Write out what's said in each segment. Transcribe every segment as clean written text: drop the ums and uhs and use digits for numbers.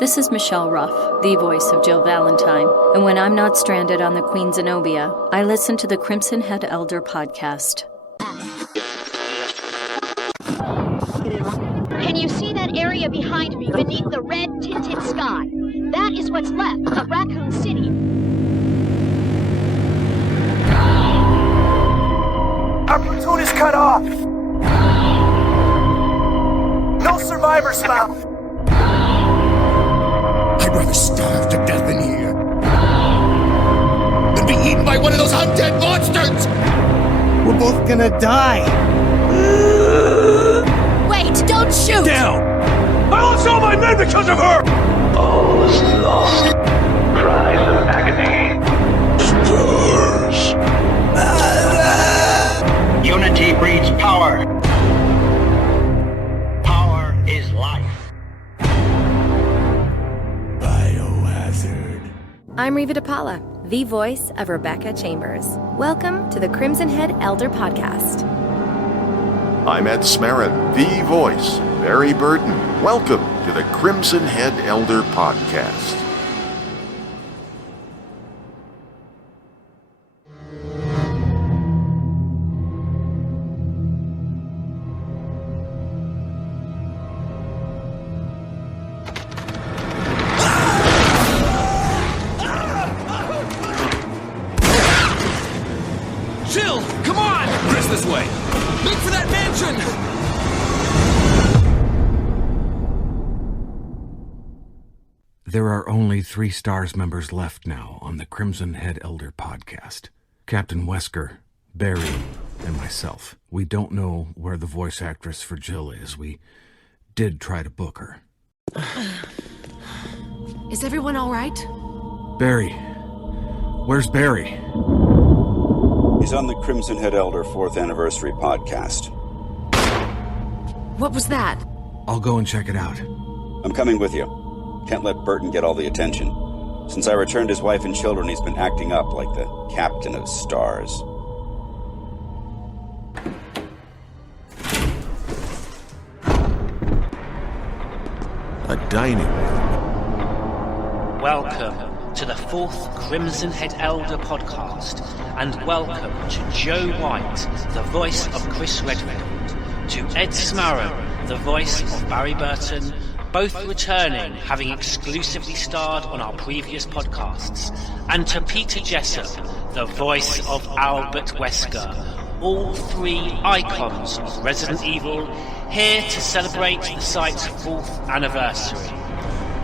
This is Michelle Ruff, the voice of Jill Valentine, and when I'm not stranded on the Queen Zenobia, I listen to the Crimson Head Elder podcast. Can you see that area behind me beneath the red tinted sky? That is what's left of Raccoon City. Our platoon is cut off. No survivors found. I'd rather starve to death in here than be eaten by one of those undead monsters! We're both gonna die. Wait, don't shoot! Down! I lost all my men because of her! All is lost. Cries of agony. Stars! Unity breeds power. Power is life. Biohazard. I'm Reva DePaula, the voice of Rebecca Chambers. Welcome to the Crimson Head Elder Podcast. I'm Ed Smaron, the voice, Barry Burton. Welcome to the Crimson Head Elder Podcast. Jill, come on! Chris, this way. Make for that mansion! There are only 3 STARS members left now on the Crimson Head Elder podcast. Captain Wesker, Barry, and myself. We don't know where the voice actress for Jill is. We did try to book her. Is everyone all right? Barry. Where's Barry? He's on the Crimson Head Elder 4th Anniversary podcast. What was that? I'll go and check it out. I'm coming with you. Can't let Burton get all the attention. Since I returned his wife and children, he's been acting up like the captain of stars. A dining room. Welcome to the 4th Crimson Head Elder podcast, and welcome to Joe Whyte, the voice of Chris Redfield, to Ed Smaron, the voice of Barry Burton, both returning, having exclusively starred on our previous podcasts, and to Peter Jessop, the voice of Albert Wesker, all 3 icons of Resident Evil, here to celebrate the site's 4th anniversary.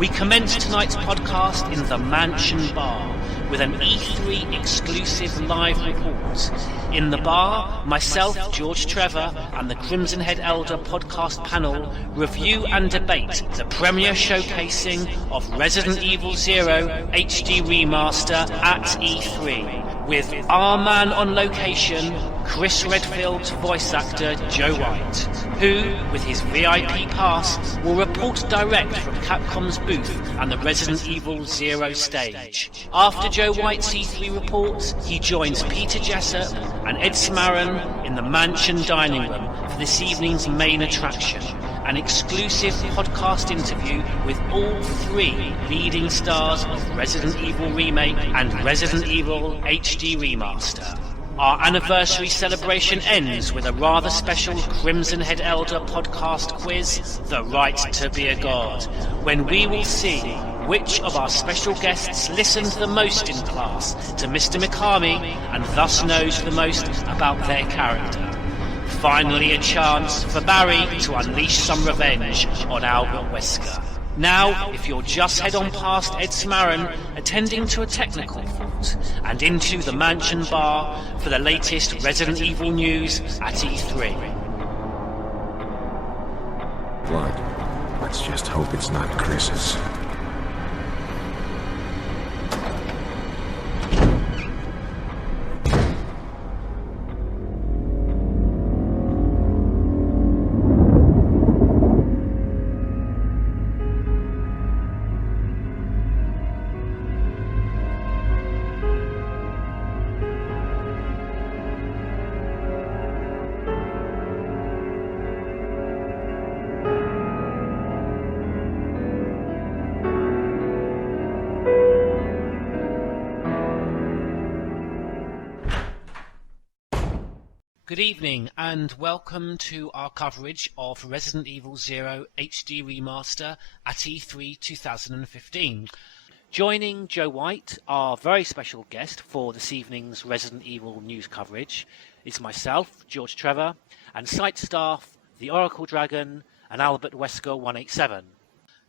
We commence tonight's podcast in the Mansion Bar with an E3 exclusive live report. In the bar, myself, George Trevor, and the Crimson Head Elder podcast panel review and debate the premiere showcasing of Resident Evil 0 HD Remaster at E3, with our man on location, Chris Redfield's voice actor Joe Whyte, who, with his VIP pass, will report direct from Capcom's booth and the Resident Evil 0 stage. After Joe Whyte's E3 report, he joins Peter Jessop and Ed Smaron in the Mansion dining room for this evening's main attraction, an exclusive podcast interview with all 3 leading stars of Resident Evil Remake and Resident Evil HD Remaster. Our anniversary celebration ends with a rather special Crimson Head Elder podcast quiz, The Right to Be a God, when we will see which of our special guests listened the most in class to Mr. Mikami and thus knows the most about their character. Finally, a chance for Barry to unleash some revenge on Albert Wesker. Now, if you'll just head on past Ed Smaron, attending to a technical fault, and into the Mansion Bar for the latest Resident Evil news at E3. Blood. Let's just hope it's not Chris's. Good evening and welcome to our coverage of Resident Evil 0 HD Remaster at E3 2015. Joining Joe Whyte, our very special guest for this evening's Resident Evil news coverage, is myself, George Trevor, and site staff, the Oracle Dragon and Albert Wesker 187.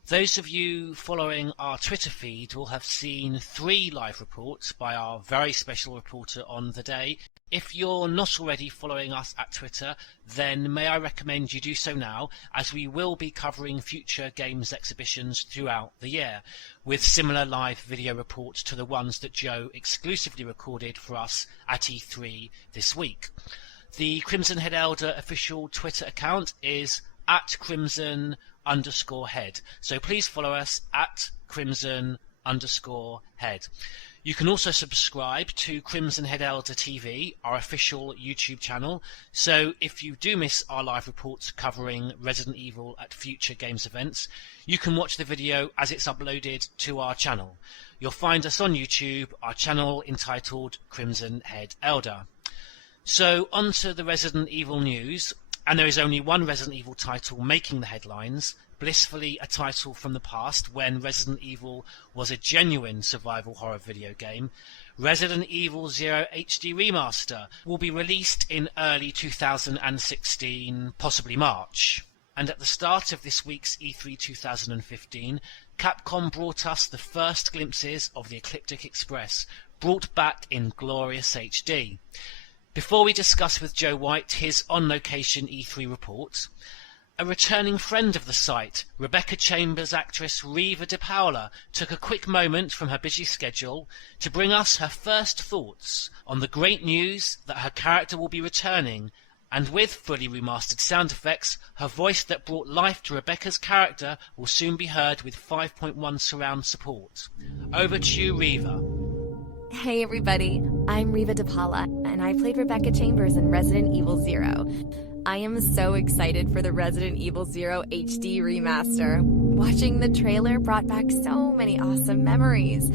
Those of you following our Twitter feed will have seen 3 live reports by our very special reporter on the day. If you're not already following us at Twitter, then may I recommend you do so now, as we will be covering future games exhibitions throughout the year, with similar live video reports to the ones that Joe exclusively recorded for us at E3 this week. The Crimson Head Elder official Twitter account is @Crimson_Head. So please follow us @Crimson_Head. You can also subscribe to Crimson Head Elder TV, our official YouTube channel. So if you do miss our live reports covering Resident Evil at future games events, you can watch the video as it's uploaded to our channel. You'll find us on YouTube, our channel entitled Crimson Head Elder. So on to the Resident Evil news. And there is only one Resident Evil title making the headlines, blissfully a title from the past when Resident Evil was a genuine survival horror video game. Resident Evil 0 HD Remaster will be released in early 2016, possibly March. And at the start of this week's E3 2015, Capcom brought us the first glimpses of the Ecliptic Express, brought back in glorious HD. Before we discuss with Joe Whyte his on-location E3 report, a returning friend of the site, Rebecca Chambers actress Riva De Paula, took a quick moment from her busy schedule to bring us her first thoughts on the great news that her character will be returning, and with fully remastered sound effects, her voice that brought life to Rebecca's character will soon be heard with 5.1 surround support. Over to you, Riva. Hey everybody, I'm Riva De Paula, and I played Rebecca Chambers in Resident Evil 0. I am so excited for the Resident Evil 0 HD Remaster. Watching the trailer brought back so many awesome memories.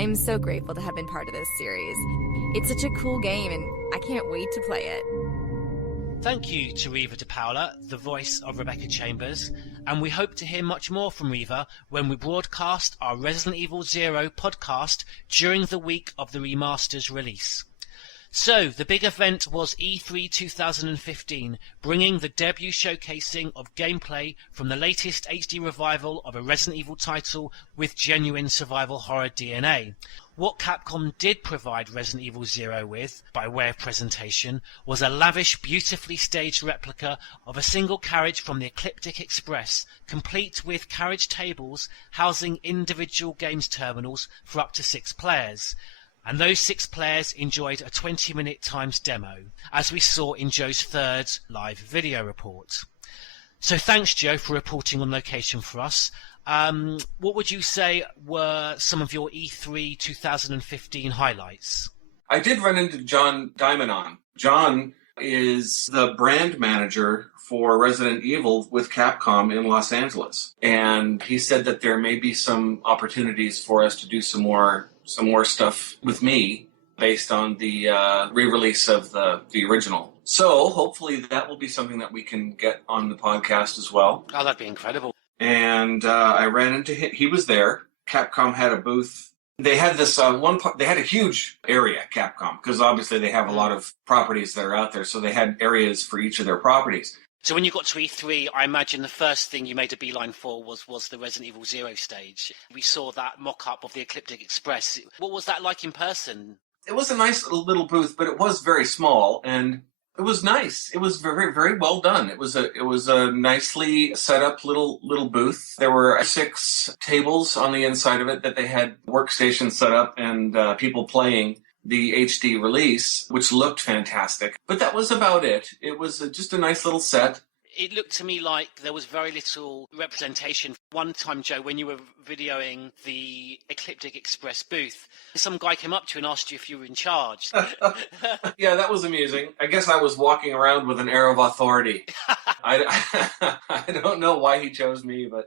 I'm so grateful to have been part of this series. It's such a cool game, and I can't wait to play it. Thank you to Riva De Paula, the voice of Rebecca Chambers, and we hope to hear much more from Riva when we broadcast our Resident Evil 0 podcast during the week of the remaster's release. So, the big event was E3 2015, bringing the debut showcasing of gameplay from the latest HD revival of a Resident Evil title with genuine survival horror DNA. What Capcom did provide Resident Evil 0 with, by way of presentation, was a lavish, beautifully staged replica of a single carriage from the Ecliptic Express, complete with carriage tables housing individual games terminals for up to 6 players. And those 6 players enjoyed a 20-minute timed demo, as we saw in Joe's third live video report. So thanks, Joe, for reporting on location for us. What would you say were some of your E3 2015 highlights? I did run into John Diamond. John is the brand manager for Resident Evil with Capcom in Los Angeles. And he said that there may be some opportunities for us to do some more stuff with me based on the re-release of the original. So hopefully that will be something that we can get on the podcast as well. Oh, that'd be incredible. And I ran into him. He was there. Capcom had a booth. They had this they had a huge area, Capcom, because obviously they have a lot of properties that are out there. So they had areas for each of their properties. So when you got to E3, I imagine the first thing you made a beeline for was the Resident Evil 0 stage. We saw that mock-up of the Ecliptic Express. What was that like in person? It was a nice little booth, but it was very small, and it was nice. It was very, very well done. It was a nicely set up little booth. There were 6 tables on the inside of it that they had workstations set up and people playing the HD release, which looked fantastic. But that was about it. It was just a nice little set. It looked to me like there was very little representation. One time, Joe, when you were videoing the Ecliptic Express booth, some guy came up to you and asked you if you were in charge. Yeah, that was amusing. I guess I was walking around with an air of authority. I don't know why he chose me, but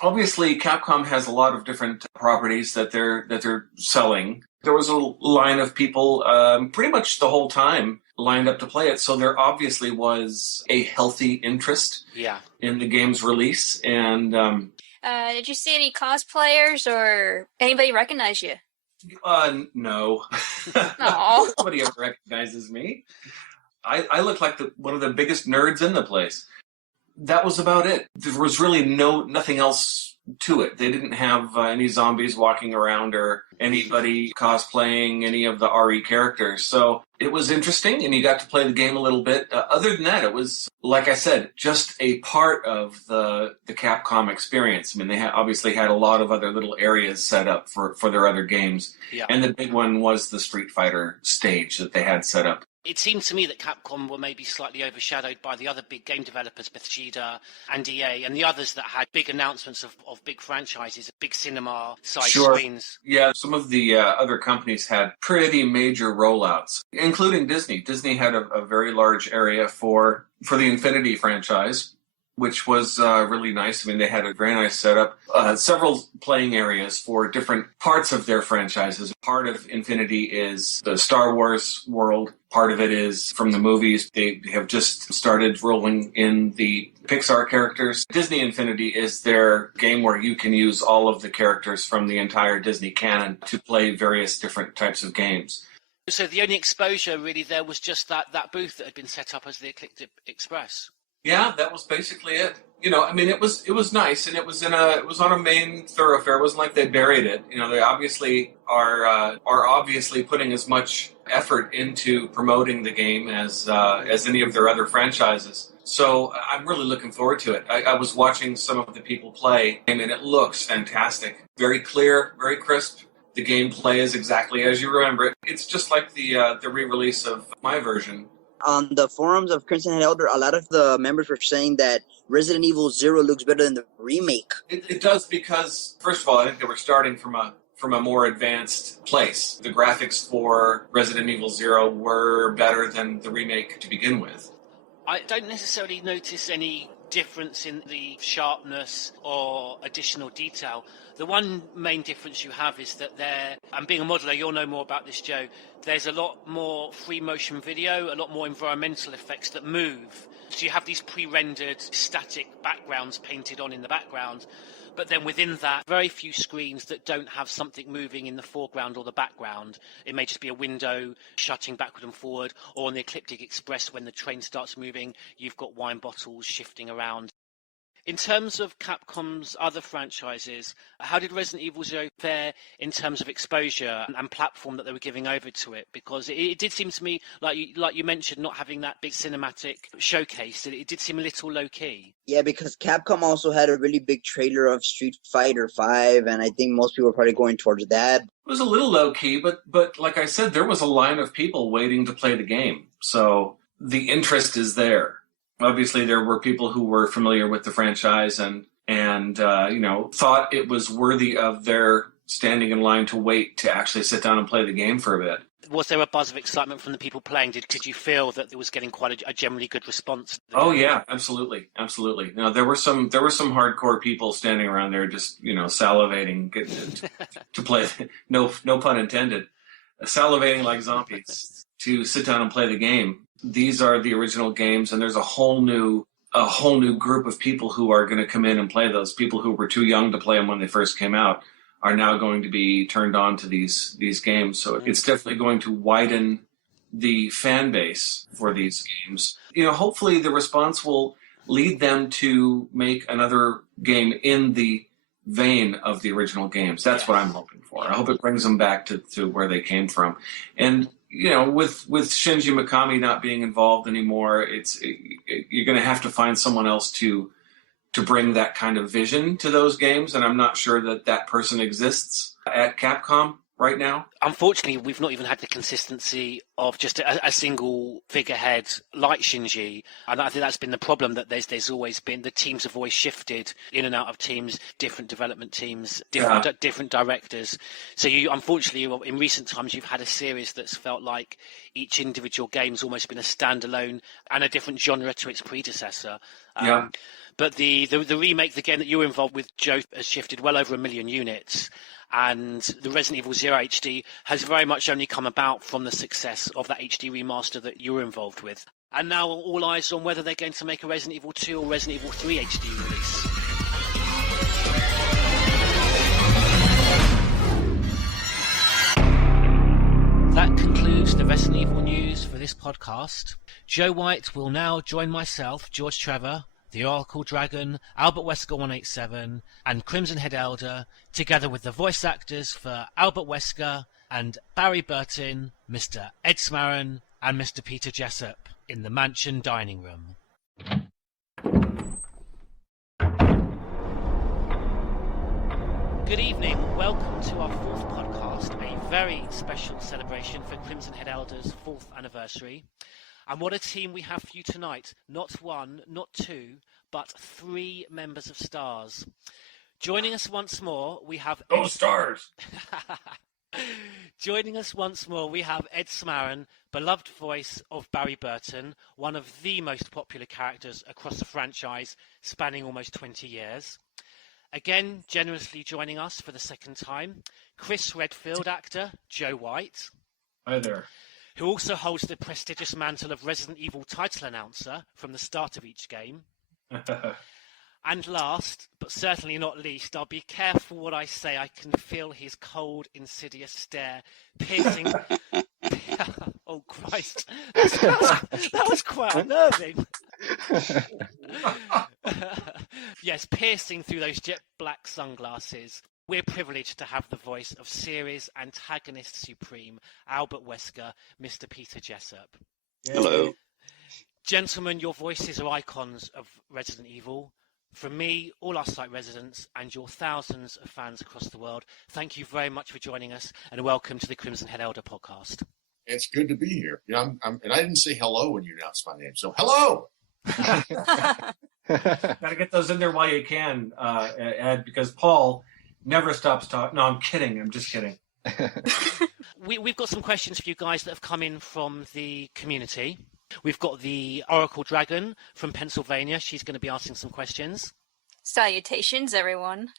obviously Capcom has a lot of different properties that they're selling. There was a line of people pretty much the whole time lined up to play it, so there obviously was a healthy interest in the game's release. And did you see any cosplayers or anybody recognize you? No. Aw. Nobody ever recognizes me. I look like one of the biggest nerds in the place. That was about it. There was really nothing else to it. They didn't have any zombies walking around or anybody cosplaying any of the RE characters. So it was interesting, and you got to play the game a little bit. Other than that, it was, like I said, just a part of the Capcom experience. I mean, they obviously had a lot of other little areas set up for their other games. Yeah. And the big one was the Street Fighter stage that they had set up. It seemed to me that Capcom were maybe slightly overshadowed by the other big game developers, Bethesda and EA, and the others that had big announcements of big franchises, big cinema-sized screens. Yeah, some of the other companies had pretty major rollouts, including Disney. Disney had a very large area for the Infinity franchise, which was really nice. I mean, they had a very nice setup. Several playing areas for different parts of their franchises. Part of Infinity is the Star Wars world. Part of it is from the movies. They have just started rolling in the Pixar characters. Disney Infinity is their game where you can use all of the characters from the entire Disney canon to play various different types of games. So the only exposure really there was just that booth that had been set up as the Ecliptic Express. Yeah, that was basically it. You know, I mean, it was nice, and it was on a main thoroughfare. It wasn't like they buried it. You know, they obviously are obviously putting as much effort into promoting the game as any of their other franchises. So I'm really looking forward to it. I was watching some of the people play, and it looks fantastic. Very clear, very crisp. The gameplay is exactly as you remember it. It's just like the re-release of my version. On the forums of Crimson Head Elder, a lot of the members were saying that Resident Evil 0 looks better than the remake. It does because, first of all, I think they were starting from a more advanced place. The graphics for Resident Evil 0 were better than the remake to begin with. I don't necessarily notice any difference in the sharpness or additional detail. The one main difference you have is that and being a modeler, you'll know more about this, Joe, there's a lot more free motion video, a lot more environmental effects that move. So you have these pre-rendered static backgrounds painted on in the background, but then within that, very few screens that don't have something moving in the foreground or the background. It may just be a window shutting backward and forward, or on the Ecliptic Express, when the train starts moving, you've got wine bottles shifting around. In terms of Capcom's other franchises, how did Resident Evil 0 fare in terms of exposure and platform that they were giving over to it? Because it did seem to me, like you mentioned, not having that big cinematic showcase, it did seem a little low-key. Yeah, because Capcom also had a really big trailer of Street Fighter 5, and I think most people were probably going towards that. It was a little low-key, but like I said, there was a line of people waiting to play the game. So the interest is there. Obviously, there were people who were familiar with the franchise and thought it was worthy of their standing in line to wait to actually sit down and play the game for a bit. Was there a buzz of excitement from the people playing? Did you feel that it was getting quite a generally good response? Oh yeah, absolutely. Now there were some hardcore people standing around there just salivating to play. No pun intended. Salivating like zombies to sit down and play the game. These are the original games, and there's a whole new group of people who are going to come in and play those. People who were too young to play them when they first came out are now going to be turned on to these games. So it's definitely going to widen the fan base for these games. Hopefully the response will lead them to make another game in the vein of the original games. That's what I'm hoping for. I hope it brings them back to where they came from. And with Shinji Mikami not being involved anymore, you're going to have to find someone else to bring that kind of vision to those games, and I'm not sure that person exists at Capcom right now. Unfortunately, we've not even had the consistency of just a single figurehead like Shinji, and I think that's been the problem, that there's always been, the teams have always shifted in and out of teams, different development teams, different directors. So unfortunately, in recent times, you've had a series that's felt like each individual game's almost been a standalone and a different genre to its predecessor. But the remake, the game that you were involved with, Joe, has shifted well over 1 million units. and the Resident Evil 0 HD has very much only come about from the success of that HD remaster that you were involved with. And now all eyes on whether they're going to make a Resident Evil 2 or Resident Evil 3 HD release. That concludes the Resident Evil news for this podcast. Joe Whyte will now join myself, George Trevor, the Oracle Dragon, Albert Wesker 187, and Crimson Head Elder, together with the voice actors for Albert Wesker and Barry Burton, Mr. Ed Smaron, and Mr. Peter Jessop, in the mansion dining room. Good evening, welcome to our fourth podcast, a very special celebration for Crimson Head Elder's 4th anniversary. And what a team we have for you tonight. Not one, not two, but 3 members of STARS. Joining us once more, we have... Go STARS! Joining us once more, we have Ed Smaron, beloved voice of Barry Burton, one of the most popular characters across the franchise, spanning almost 20 years. Again, generously joining us for the second time, Chris Redfield actor Joe Whyte. Hi there. Who also holds the prestigious mantle of Resident Evil title announcer from the start of each game. And last, but certainly not least, I'll be careful what I say. I can feel his cold, insidious stare piercing... Oh, Christ. That was quite unnerving. Yes, piercing through those jet black sunglasses. We're privileged to have the voice of series antagonist supreme, Albert Wesker, Mr. Peter Jessop. Hello. Gentlemen, your voices are icons of Resident Evil. From me, all our site residents, and your thousands of fans across the world, thank you very much for joining us, and welcome to the Crimson Head Elder podcast. It's good to be here. You know, and I didn't say hello when you announced my name, so hello! Got to get those in there while you can, Ed, because Paul never stops talking. No, I'm kidding. I'm just kidding. We've got some questions for you guys that have come in from the community. We've got the Oracle Dragon from Pennsylvania. She's going to be asking some questions. Salutations, everyone.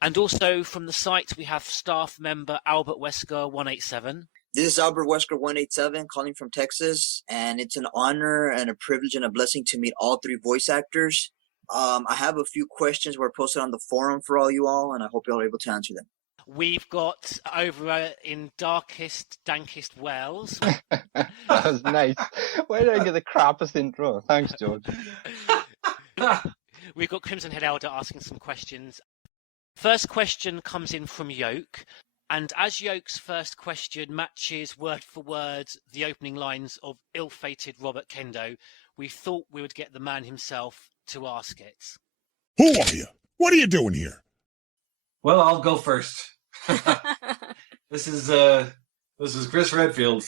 And also from the site, we have staff member Albert Wesker 187. This is Albert Wesker 187 calling from Texas, and it's an honor and a privilege and a blessing to meet all 3 voice actors. I have a few questions were posted on the forum for all you all, and I hope you're able to answer them. We've got over in darkest, dankest Wales. That was nice. Where did I get the crappiest intro? Thanks, George. We've got Crimson Head Elder asking some questions. First question comes in from Yoke. And as Yoke's first question matches word for word the opening lines of ill-fated Robert Kendo, we thought we would get the man himself to ask it. Who are you? What are you doing here? Well, I'll go first. This is Chris Redfield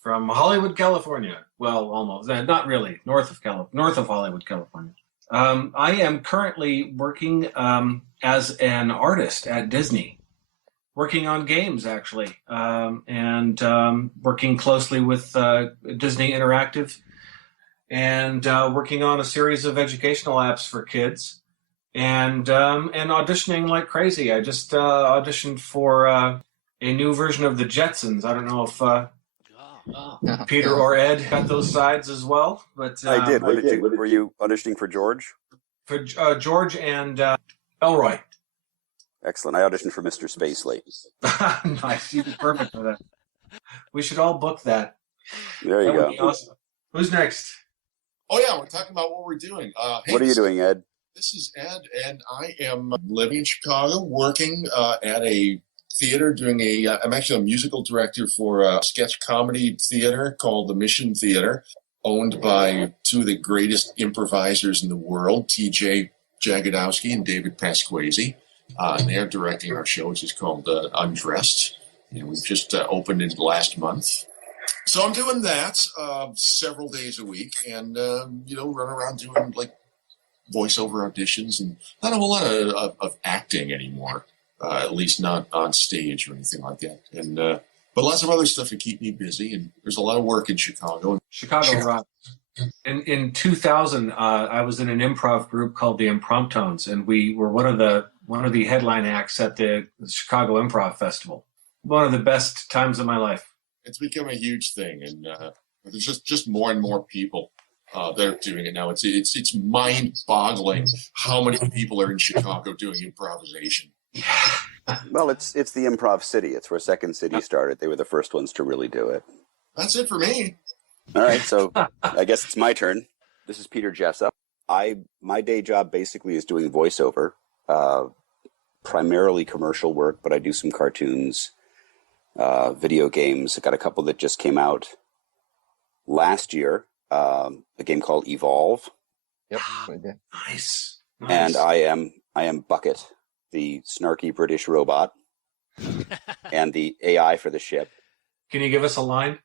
from Hollywood, California. Well, almost. Not really. North of Hollywood, California. I am currently working as an artist at Disney, working on games actually, and working closely with Disney Interactive, and working on a series of educational apps for kids. And auditioning like crazy. I just auditioned for a new version of the Jetsons. I don't know if Peter or Ed got those sides as well, but I did. Were you auditioning for George? For George and Elroy. Excellent. I auditioned for Mr. Spacely. Nice. You'd be perfect for that. We should all book that. There you go. Awesome. Who's next? Oh yeah, we're talking about what we're doing. Hey, what are you doing, Ed? This is Ed, and I am living in Chicago, working at a theater, I'm actually a musical director for a sketch comedy theater called the Mission Theater, owned by 2 of the greatest improvisers in the world, T.J. Jagodowski and David Pasquesi. And they're directing our show, which is called Undressed. And we've just opened it last month. So I'm doing that several days a week and, run around doing like voiceover auditions and not a whole lot of acting anymore, at least not on stage or anything like that. And but lots of other stuff to keep me busy. And there's a lot of work in Chicago. Chicago rocks. In 2000, I was in an improv group called the Impromptones, and we were one of the one of the headline acts at the Chicago Improv Festival. One of the best times of my life. It's become a huge thing, and there's just more and more people that are doing it now. It's mind-boggling how many people are in Chicago doing improvisation. Well, it's the improv city. It's where Second City started. They were the first ones to really do it. That's it for me. All right, so I guess it's my turn. This is Peter Jessop. My day job basically is doing voiceover, primarily commercial work, but I do some cartoons, video games. I got a couple that just came out last year. A game called Evolve. Yep. Nice. And I am Bucket, the snarky British robot, and the AI for the ship. Can you give us a line?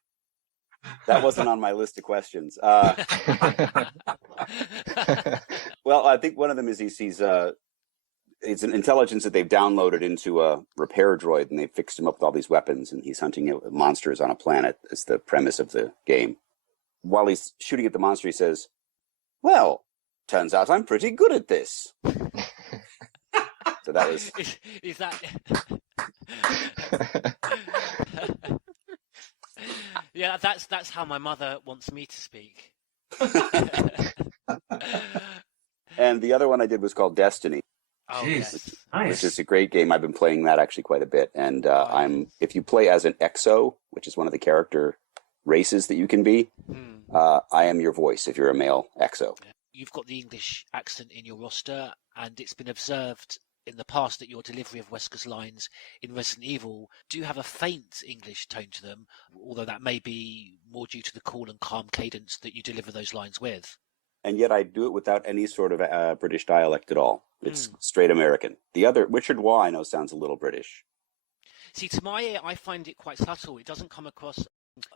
That wasn't on my list of questions. Well, I think one of them is he's it's an intelligence that they've downloaded into a repair droid, and they've fixed him up with all these weapons, and he's hunting monsters on a planet. It's the premise of the game. While he's shooting at the monster, he says, "Well, turns out I'm pretty good at this." So that was... Is that... Yeah, that's how my mother wants me to speak. And the other one I did was called Destiny. Oh, yes. Nice. Which is a great game. I've been playing that actually quite a bit. And if you play as an EXO, which is one of the character races that you can be, I am your voice if you're a male EXO. You've got the English accent in your roster, and it's been observed in the past that your delivery of Wesker's lines in Resident Evil do have a faint English tone to them, although that may be more due to the cool and calm cadence that you deliver those lines with. And yet I do it without any sort of British dialect at all. It's straight American. The other, Richard Waugh, I know sounds a little British. See, to my ear, I find it quite subtle. It doesn't come across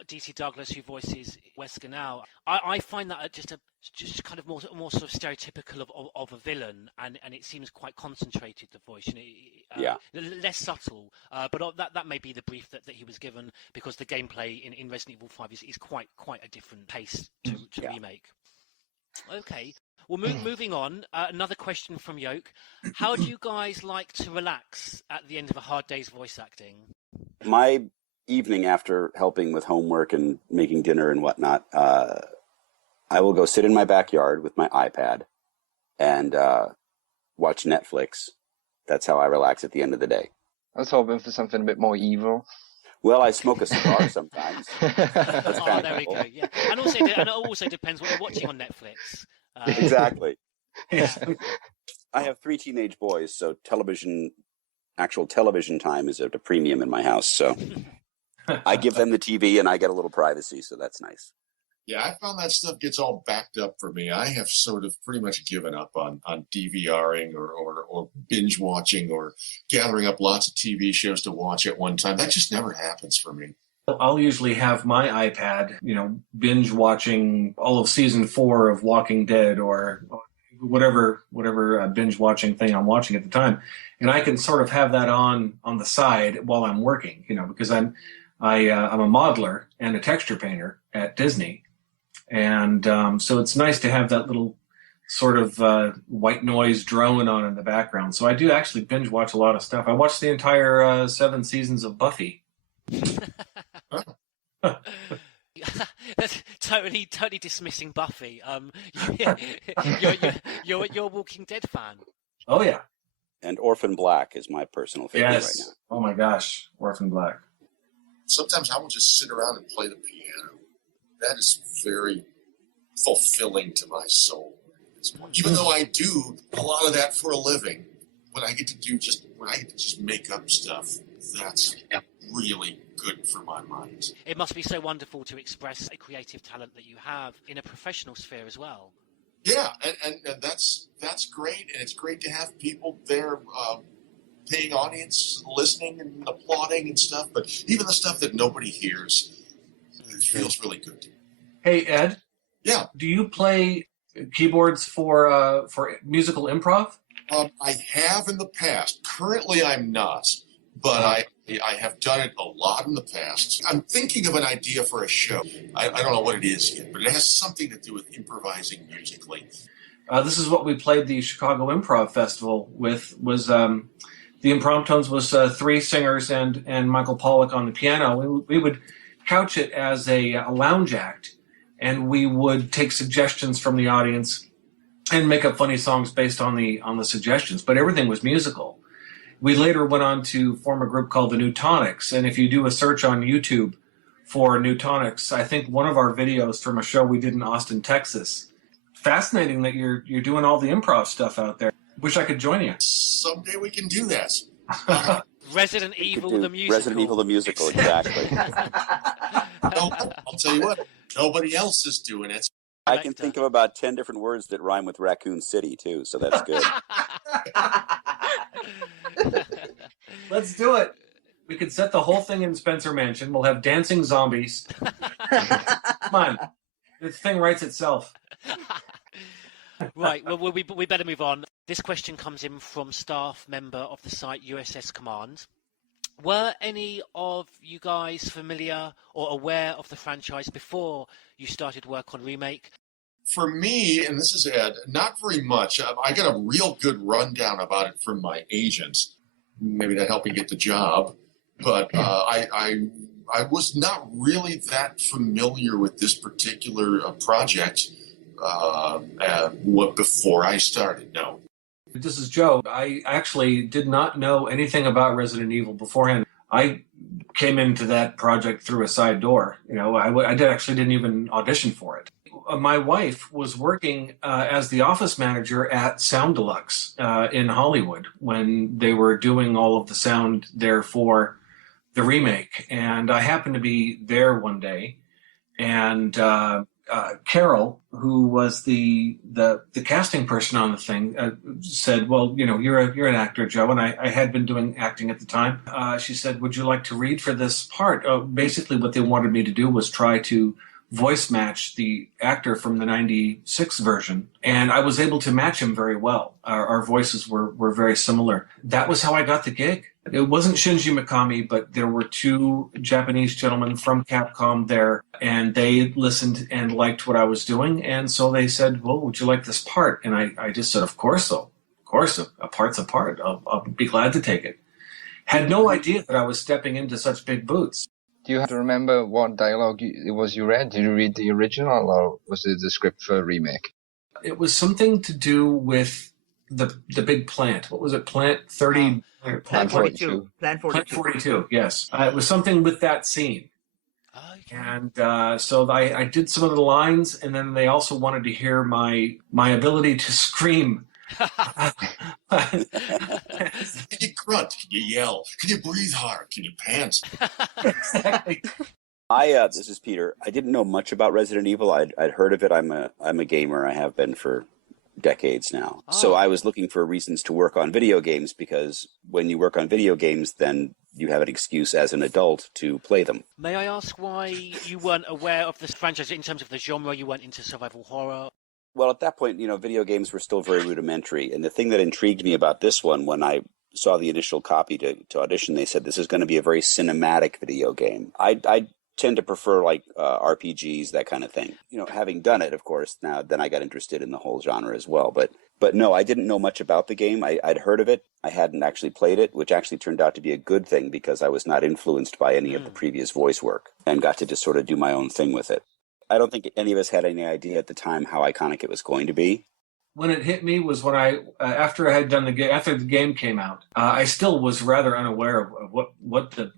DC Douglas, who voices Wesker now. I find that just kind of more sort of stereotypical of a villain, and it seems quite concentrated, the voice, less subtle. But that may be the brief that he was given, because the gameplay in Resident Evil 5 is quite a different pace to remake. Okay. Well, moving on, another question from Yoke. How do you guys like to relax at the end of a hard day's voice acting? My evening after helping with homework and making dinner and whatnot, I will go sit in my backyard with my iPad and watch Netflix. That's how I relax at the end of the day. I was hoping for something a bit more evil. Well, I smoke a cigar sometimes. That's kind there of we cool. go. Yeah, and it also depends what you're watching on Netflix. Exactly. I have 3 teenage boys, so actual television time is at a premium in my house. So I give them the TV and I get a little privacy, so that's nice. Yeah, I found that stuff gets all backed up for me. I have sort of pretty much given up on DVRing or binge watching or gathering up lots of TV shows to watch at one time. That just never happens for me. I'll usually have my iPad, binge watching all of season 4 of Walking Dead or whatever binge watching thing I'm watching at the time, and I can sort of have that on the side while I'm working, because I'm a modeler and a texture painter at Disney, and so it's nice to have that little sort of white noise drone on in the background. So I do actually binge watch a lot of stuff. I watched the entire 7 seasons of Buffy. That's totally dismissing Buffy. You're a Walking Dead fan. Oh yeah. And Orphan Black is my personal favorite right now. Oh my gosh, Orphan Black. Sometimes I will just sit around and play the piano. That is very fulfilling to my soul. Even though I do a lot of that for a living, when I get to just make up stuff, that's really good for my mind. It must be so wonderful to express a creative talent that you have in a professional sphere as well. Yeah, and that's great, and it's great to have people there paying audience, listening and applauding and stuff, but even the stuff that nobody hears, it feels really good to me. Hey, Ed? Yeah? Do you play keyboards for musical improv? I have in the past. Currently, I'm not, but I have done it a lot in the past. I'm thinking of an idea for a show. I don't know what it is yet, but it has something to do with improvising musically. This is what we played the Chicago Improv Festival with. Was the Impromptones was 3 singers and Michael Pollock on the piano. We would couch it as a lounge act, and we would take suggestions from the audience and make up funny songs based on the suggestions. But everything was musical. We later went on to form a group called the New Tonics, and if you do a search on YouTube for New Tonics, I think one of our videos from a show we did in Austin, Texas. Fascinating that you're doing all the improv stuff out there. Wish I could join you. Someday we can do that. Resident Evil the musical. Resident Evil the musical, exactly. I'll tell you what, nobody else is doing it. I can think of about 10 different words that rhyme with Raccoon City, too, so that's good. Let's do it. We could set the whole thing in Spencer Mansion. We'll have dancing zombies. Come on. The thing writes itself. Right, well, we better move on. This question comes in from staff member of the site USS Command. Were any of you guys familiar or aware of the franchise before you started work on Remake? For me, and this is Ed, not very much. I got a real good rundown about it from my agent. Maybe that helped me get the job. But I was not really that familiar with this particular project before I started, no. This is Joe. I actually did not know anything about Resident Evil beforehand. I came into that project through a side door. I didn't even audition for it. My wife was working as the office manager at Sound Deluxe in Hollywood when they were doing all of the sound there for the remake. And I happened to be there one day, and Carol, who was the casting person on the thing, said, "Well, you're an actor, Joe," and I had been doing acting at the time. She said, "Would you like to read for this part?" Basically, what they wanted me to do was try to voice match the actor from the '96 version, and I was able to match him very well. Our voices were very similar. That was how I got the gig. It wasn't Shinji Mikami, but there were 2 Japanese gentlemen from Capcom there, and they listened and liked what I was doing, and so they said, "Well, would you like this part?" And I just said, "Of course, so. Of course, a part's a part. I'll be glad to take it." Had no idea that I was stepping into such big boots. Do you have to remember what dialogue it was you read? Did you read the original, or was it the script for Remake? It was something to do with the big plant. What was it? Plant 30? Plant 42. Plant 42. Plant 42, yes. It was something with that scene. Okay. And so I did some of the lines, and then they also wanted to hear my ability to scream. Can you grunt? Can you yell? Can you breathe hard? Can you pant? Exactly. This is Peter. I didn't know much about Resident Evil. I'd heard of it. I'm a gamer. I have been for decades now. Oh. So I was looking for reasons to work on video games, because when you work on video games, then you have an excuse as an adult to play them. May I ask why you weren't aware of this franchise in terms of the genre? You weren't into survival horror? Well, at that point, video games were still very rudimentary. And the thing that intrigued me about this one, when I saw the initial copy to audition, they said this is going to be a very cinematic video game. I tend to prefer RPGs, that kind of thing. Having done it, of course, then I got interested in the whole genre as well. But no, I didn't know much about the game. I'd heard of it. I hadn't actually played it, which actually turned out to be a good thing, because I was not influenced by any of the previous voice work and got to just sort of do my own thing with it. I don't think any of us had any idea at the time how iconic it was going to be. When it hit me was when after I had done after the game came out, I still was rather unaware of what the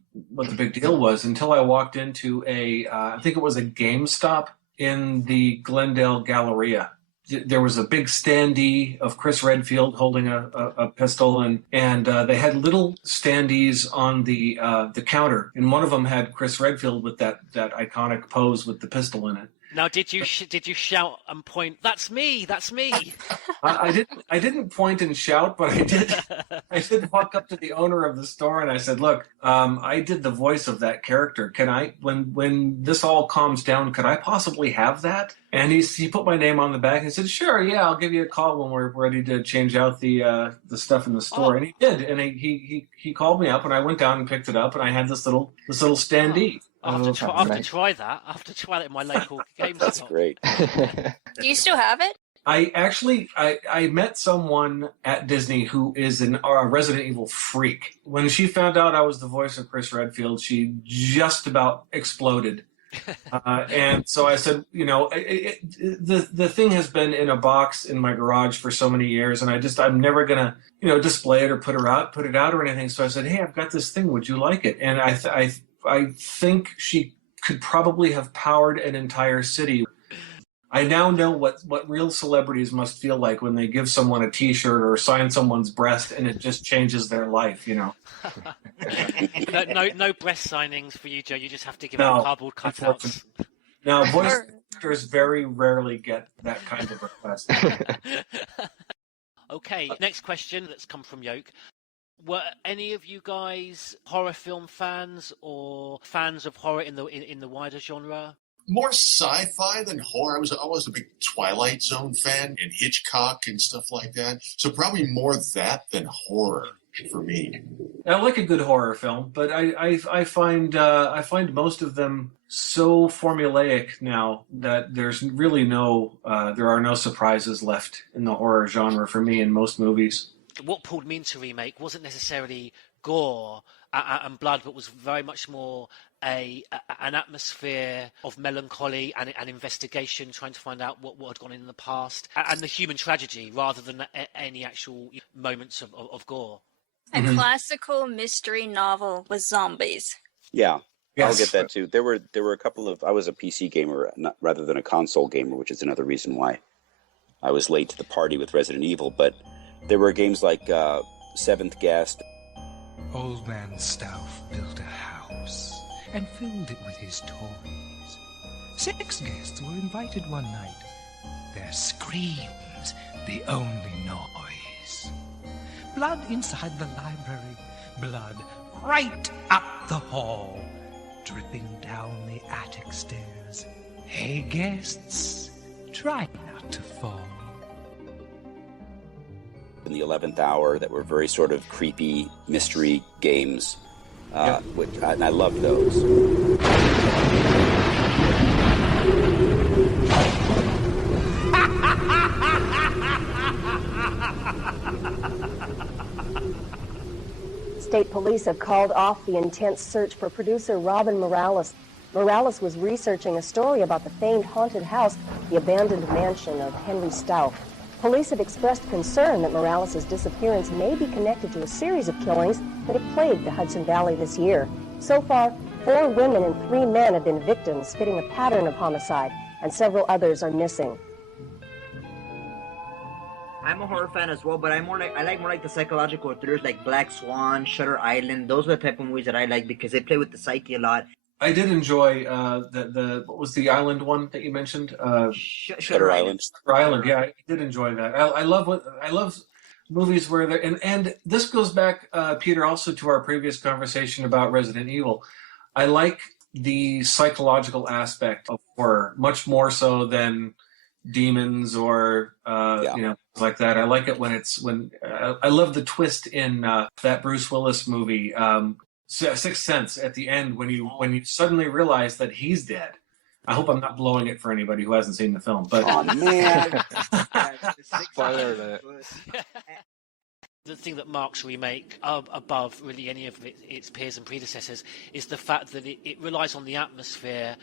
big deal was until I walked into I think it was a GameStop in the Glendale Galleria. There was a big standee of Chris Redfield holding a pistol, and they had little standees on the counter, and one of them had Chris Redfield with that iconic pose with the pistol in it. Now, did you shout and point? That's me! That's me! I didn't point and shout, but I did walk up to the owner of the store and I said, "Look, I did the voice of that character. Can I, when this all calms down, could I possibly have that?" And he put my name on the back and he said, "Sure, yeah, I'll give you a call when we're ready to change out the stuff in the store." Oh. And he did, and he called me up, and I went down and picked it up, and I had this little standee. Oh. I have to try that. I have to try that in my local game store. That's great. Do you still have it? I met someone at Disney who is a Resident Evil freak. When she found out I was the voice of Chris Redfield, she just about exploded. And so I said, the thing has been in a box in my garage for so many years, and I'm never gonna, display it or put it out or anything. So I said, hey, I've got this thing. Would you like it? And I think she could probably have powered an entire city. I now know what real celebrities must feel like when they give someone a T-shirt or sign someone's breast, and it just changes their life. No breast signings for you, Joe. You just have to give out cardboard cutouts. Now, voice actors very rarely get that kind of request. Okay, next question that's come from Yoke. Were any of you guys horror film fans or fans of horror in the wider genre? More sci-fi than horror. I was always a big Twilight Zone fan and Hitchcock and stuff like that. So probably more that than horror for me. I like a good horror film, but I find most of them so formulaic now that there's really there are no surprises left in the horror genre for me in most movies. What pulled me into remake wasn't necessarily gore and blood, but was very much more an atmosphere of melancholy and investigation, trying to find out what had gone in the past, and the human tragedy rather than any actual moments of gore. A classical mystery novel with zombies. Yeah. Yes. I'll get that too. There were a couple of. I was a PC gamer rather than a console gamer, which is another reason why I was late to the party with Resident Evil. But there were games like Seventh Guest. Old Man Stauff built a house and filled it with his toys. 6 guests were invited one night. Their screams the only noise. Blood inside the library, blood right up the hall, dripping down the attic stairs. Hey, guests, try not to fall. In the 11th Hour, that were very sort of creepy mystery games, and I loved those. State police have called off the intense search for producer Robin Morales. Morales was researching a story about the famed haunted house, the abandoned mansion of Henry Stauff. Police have expressed concern that Morales' disappearance may be connected to a series of killings that have plagued the Hudson Valley this year. So far, 4 women and 3 men have been victims, fitting a pattern of homicide, and several others are missing. I'm a horror fan as well, but I like more like the psychological thrillers like Black Swan, Shutter Island. Those are the type of movies that I like because they play with the psyche a lot. I did enjoy what was the island one that you mentioned? Shutter Island. Shutter Island, yeah, I did enjoy that. I love movies where they're and this goes back, Peter, also to our previous conversation about Resident Evil. I like the psychological aspect of horror much more so than demons or like that. I like it when I love the twist in that Bruce Willis movie. Sixth Sense at the end when you suddenly realize that he's dead. I hope I'm not blowing it for anybody who hasn't seen the film. But oh man, spoiler alert. The thing that marks remake above really any of its peers and predecessors is the fact that it relies on the atmosphere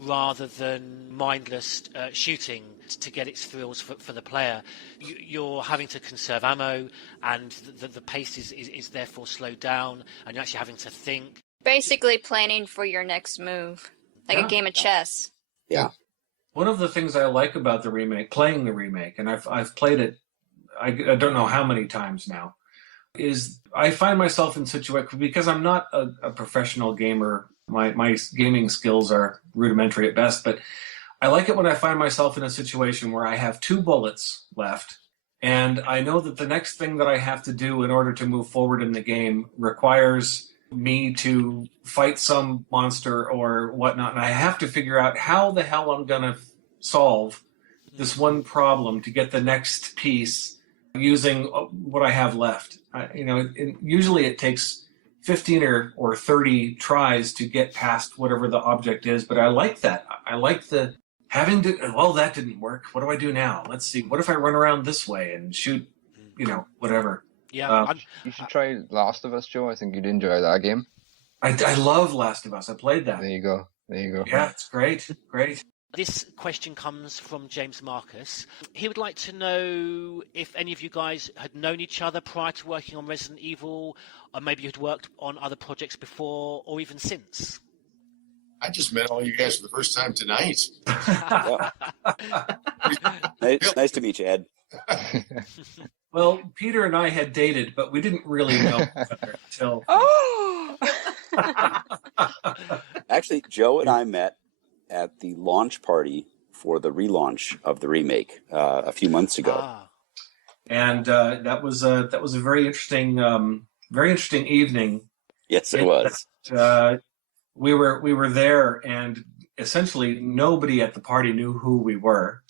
rather than mindless shooting to get its thrills for the player. You're having to conserve ammo, and the pace is therefore slowed down, and you're actually having to think. Basically planning for your next move, like a game of chess. Yeah. One of the things I like about the remake, playing the remake, and I've played it, I don't know how many times now, is I find myself in situations, because I'm not a professional gamer. My gaming skills are rudimentary at best, but I like it when I find myself in a situation where I have 2 bullets left, and I know that the next thing that I have to do in order to move forward in the game requires me to fight some monster or whatnot, and I have to figure out how the hell I'm going to solve this one problem to get the next piece using what I have left. Usually it takes 15 or 30 tries to get past whatever the object is, but I like that. I like that didn't work. What do I do now? Let's see. What if I run around this way and shoot, whatever. Yeah. You should try Last of Us, Joe. I think you'd enjoy that game. I love Last of Us. I played that. There you go. Yeah, it's great. This question comes from James Marcus. He would like to know if any of you guys had known each other prior to working on Resident Evil, or maybe you'd worked on other projects before, or even since. I just met all you guys for the first time tonight. Nice to meet you, Ed. Well, Peter and I had dated, but we didn't really know each other until... Oh! Actually, Joe and I met at the launch party for the relaunch of the remake a few months ago. And that was a very interesting evening. Yes, it was. We were there, and essentially nobody at the party knew who we were,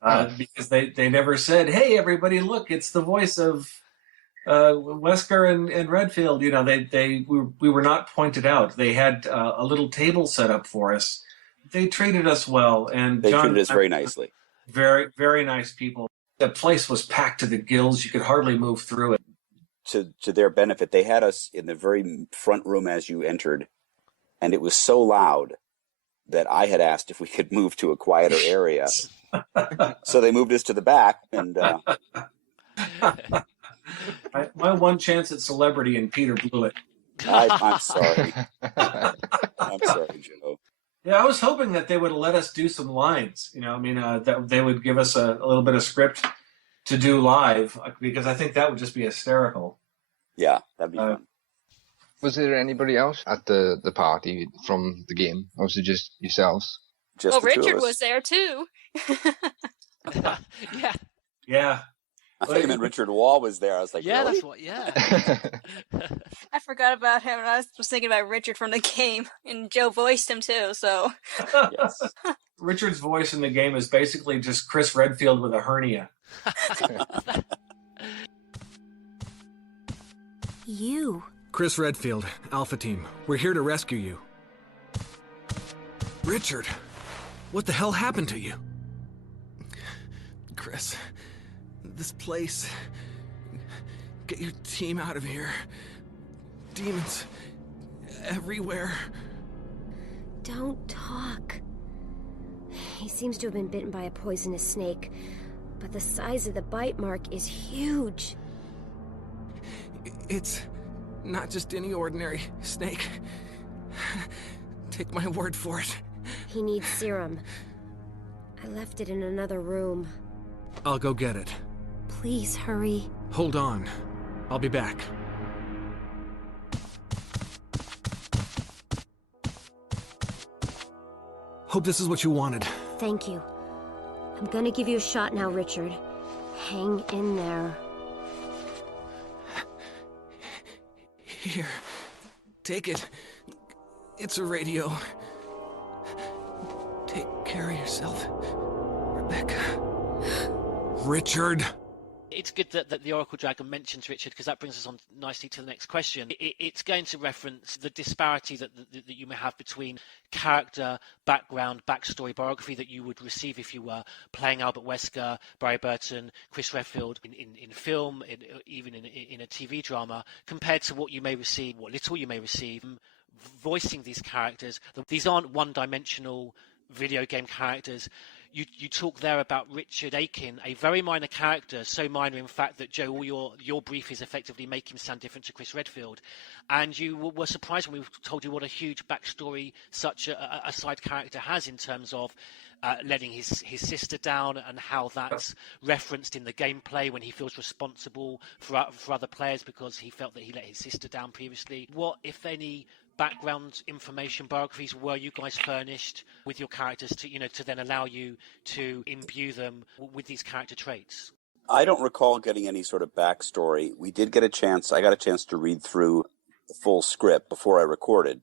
because they never said, "Hey, everybody, look, it's the voice of Wesker and Redfield." We were not pointed out. They had a little table set up for us. They treated us well, and They John treated us very nicely. Very, very nice people. The place was packed to the gills. You could hardly move through it. To their benefit, they had us in the very front room as you entered, and it was so loud that I had asked if we could move to a quieter area. So they moved us to the back, and my one chance at celebrity, and Peter blew it. I'm sorry. I'm sorry, Joe. Yeah, I was hoping that they would let us do some lines. That they would give us a little bit of script to do live, because I think that would just be hysterical. Yeah, that'd be fun. Was there anybody else at the party from the game, or was it just yourselves? Well, Richard was there too. Yeah. I thought you meant Richard Wall was there. I was like, yeah, really? that's what. Yeah. I forgot about him, and I was thinking about Richard from the game, and Joe voiced him too. So. Yes. Richard's voice in the game is basically just Chris Redfield with a hernia. You. Chris Redfield, Alpha Team. We're here to rescue you. Richard, what the hell happened to you? Chris, this place... Get your team out of here. Demons everywhere. Don't talk. He seems to have been bitten by a poisonous snake, but the size of the bite mark is huge. It's not just any ordinary snake. Take my word for it. He needs serum. I left it in another room. I'll go get it. Please hurry. Hold on. I'll be back. Hope this is what you wanted. Thank you. I'm gonna give you a shot now, Richard. Hang in there. Here. Take it. It's a radio. Take care of yourself, Rebecca. Richard! It's good that the Oracle Dragon mentions Richard, because that brings us on nicely to the next question. It's going to reference the disparity that you may have between character, background, backstory, biography that you would receive if you were playing Albert Wesker, Barry Burton, Chris Redfield in film, even in a TV drama, compared to what you may receive, what little you may receive, voicing these characters. These aren't one-dimensional video game characters. You talk there about Richard Aiken, a very minor character, so minor in fact that, Joe, all your brief is effectively make him sound different to Chris Redfield. And you were surprised when we told you what a huge backstory such a side character has in terms of letting his sister down, and how that's referenced in the gameplay when he feels responsible for other players because he felt that he let his sister down previously. What, if any, background information, biographies were you guys furnished with your characters to then allow you to imbue them with these character traits? I don't recall getting any sort of backstory. We did get a chance. I got a chance to read through the full script before I recorded,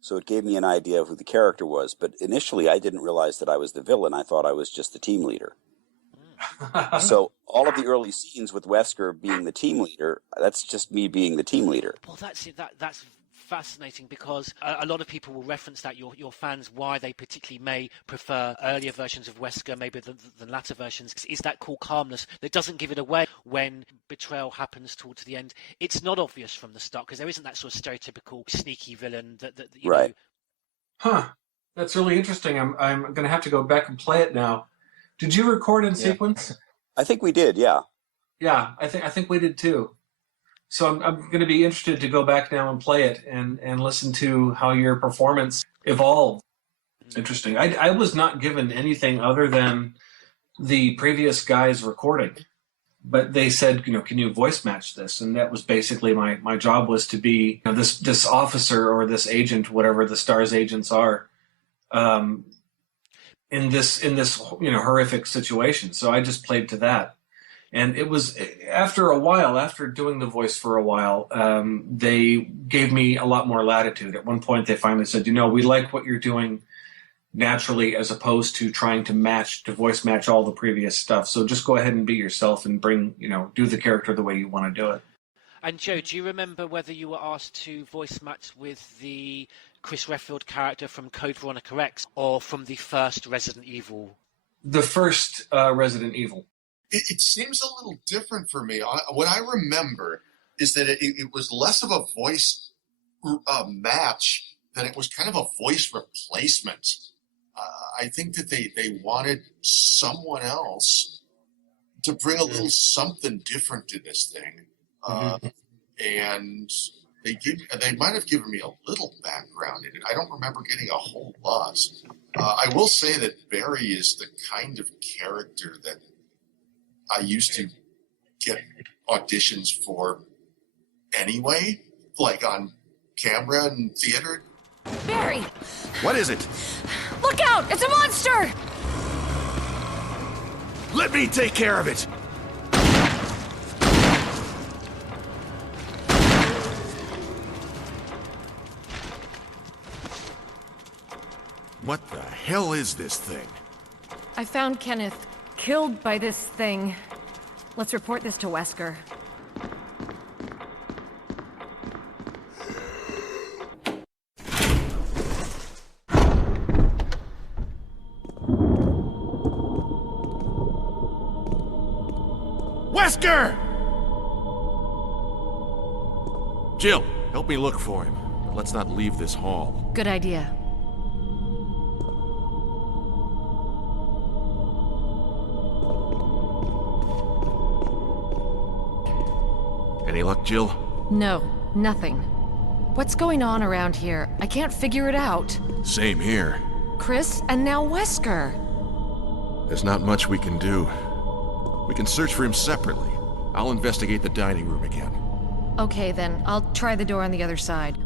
so it gave me an idea of who the character was. But initially, I didn't realize that I was the villain. I thought I was just the team leader. So all of the early scenes with Wesker being the team leader, that's just me being the team leader. Well, that's it. That's fascinating because a lot of people will reference that, your fans, why they particularly may prefer earlier versions of Wesker maybe than latter versions, is that cool calmness that doesn't give it away when betrayal happens towards the end. It's not obvious from the start because there isn't that sort of stereotypical sneaky villain that you know. Huh. That's really interesting. I'm going to have to go back and play it now. Did you record in sequence? I think we did, yeah. Yeah, I think we did too. So I'm going to be interested to go back now and play it and listen to how your performance evolved. Interesting. I was not given anything other than the previous guy's recording, but they said, can you voice match this? And that was basically my job, was to be this officer or this agent, whatever the STARS agents are, in this horrific situation. So I just played to that. And it was after doing the voice for a while, they gave me a lot more latitude. At one point, they finally said, we like what you're doing naturally as opposed to trying to voice match all the previous stuff. So just go ahead and be yourself and do the character the way you want to do it. And Joe, do you remember whether you were asked to voice match with the Chris Redfield character from Code Veronica X or from the first Resident Evil? The first Resident Evil. It seems a little different for me. What I remember is that it was less of a voice match than it was kind of a voice replacement. I think that they wanted someone else to bring a little something different to this thing. And they might have given me a little background in it. I don't remember getting a whole lot. I will say that Barry is the kind of character that I used to get auditions for anyway, like on camera and theater. Barry! What is it? Look out! It's a monster! Let me take care of it! What the hell is this thing? I found Kenneth killed by this thing. Let's report this to Wesker. Wesker! Jill, help me look for him. Let's not leave this hall. Good idea. Any luck, Jill? No, nothing. What's going on around here? I can't figure it out. Same here. Chris, and now Wesker. There's not much we can do. We can search for him separately. I'll investigate the dining room again. Okay, then. I'll try the door on the other side.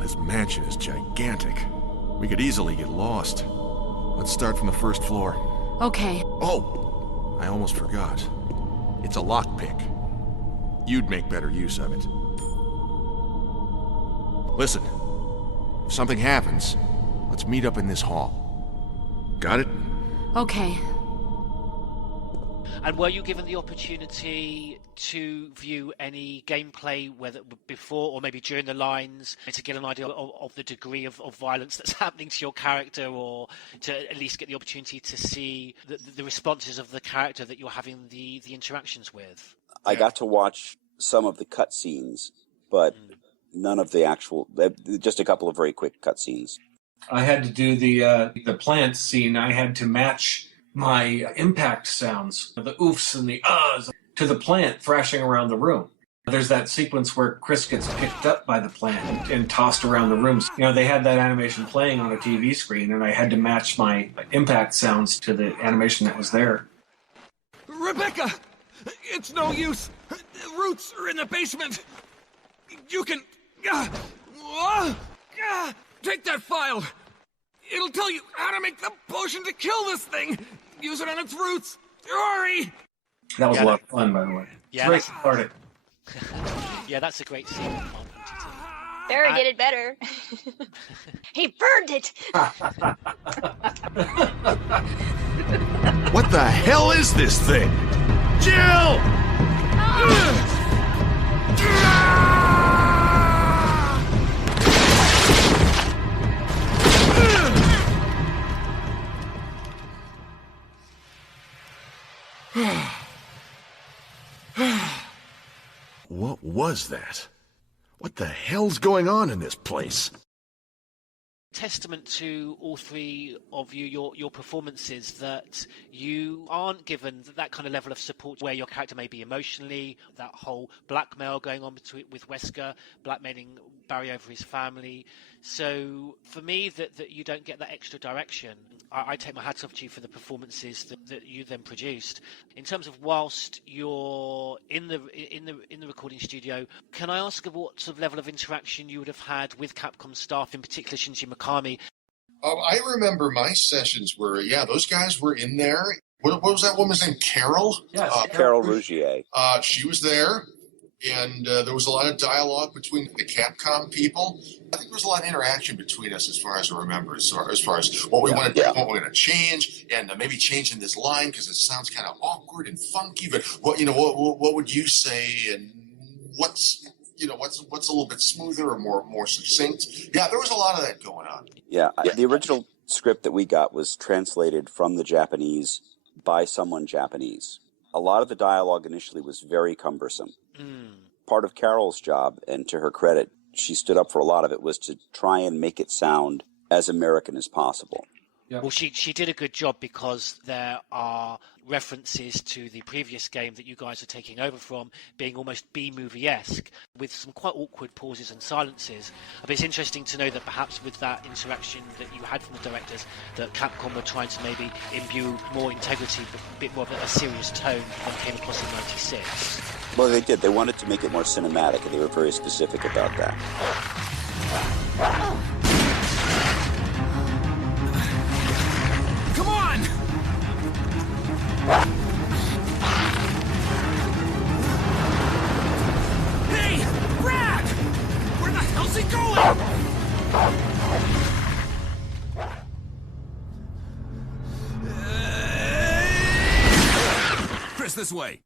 This mansion is gigantic. We could easily get lost. Let's start from the first floor. Okay. Oh! I almost forgot. It's a lockpick. You'd make better use of it. Listen, if something happens, let's meet up in this hall. Got it? Okay. And were you given the opportunity to view any gameplay, whether before or maybe during the lines, to get an idea of the degree of violence that's happening to your character, or to at least get the opportunity to see the responses of the character that you're having the interactions with? I got to watch some of the cutscenes, but none of the actual, just a couple of very quick cutscenes. I had to do the plant scene. I had to match my impact sounds, the oofs and the ahs, to the plant thrashing around the room. There's that sequence where Chris gets picked up by the plant and tossed around the rooms. They had that animation playing on a TV screen, and I had to match my impact sounds to the animation that was there. Rebecca! It's no use! Roots are in the basement! You can... take that file! It'll tell you how to make the potion to kill this thing! Use it on its roots! Hurry! That was a lot of fun, by the way. Yeah, Great party. Yeah, that's a great scene. Barry did it better. He burned it! What the hell is this thing? Jill! was that? What the hell's going on in this place? Testament to all three of you, your performances, that you aren't given that kind of level of support where your character may be emotionally, that whole blackmail going on with Wesker, blackmailing Barry over his family. So for me, that you don't get that extra direction. I take my hats off to you for the performances that you then produced. In terms of whilst you're in the recording studio, can I ask what sort of level of interaction you would have had with Capcom staff, in particular Shinji Mikami? I remember my sessions were, those guys were in there. What was that woman's name? Carol? Yes, Carol Rougier. She was there, and there was a lot of dialogue between the Capcom people. I think there was a lot of interaction between us, as far as I remember, as far as what we wanted, what we're going to change, and maybe changing this line because it sounds kind of awkward and funky. But what would you say, and what's a little bit smoother or more succinct? Yeah, there was a lot of that going on. Yeah, the original script that we got was translated from the Japanese by someone Japanese. A lot of the dialogue initially was very cumbersome. Part of Carol's job, and to her credit, she stood up for a lot of it, was to try and make it sound as American as possible. Well, she did a good job, because there are references to the previous game that you guys are taking over from being almost B-movie-esque, with some quite awkward pauses and silences. But it's interesting to know that perhaps with that interaction that you had from the directors, that Capcom were trying to maybe imbue more integrity, but a bit more of a serious tone than came across in '96. Well, they did. They wanted to make it more cinematic, and they were very specific about that. Come on! Hey, Brad! Where the hell's he going? Chris, this way.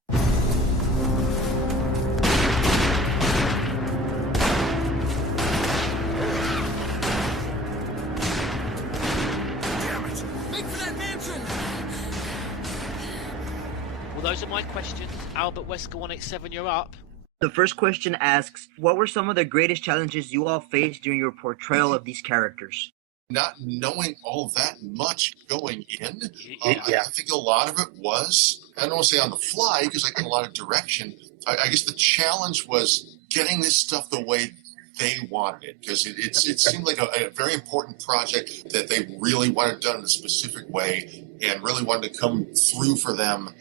Well, those are my questions. Albert Wesker 187, you're up. The first question asks, what were some of the greatest challenges you all faced during your portrayal of these characters? Not knowing all that much going in, I think a lot of it was, I don't want to say on the fly, because I got a lot of direction. I guess the challenge was getting this stuff the way they wanted it, because it seemed like a very important project that they really wanted done in a specific way and really wanted to come through for them.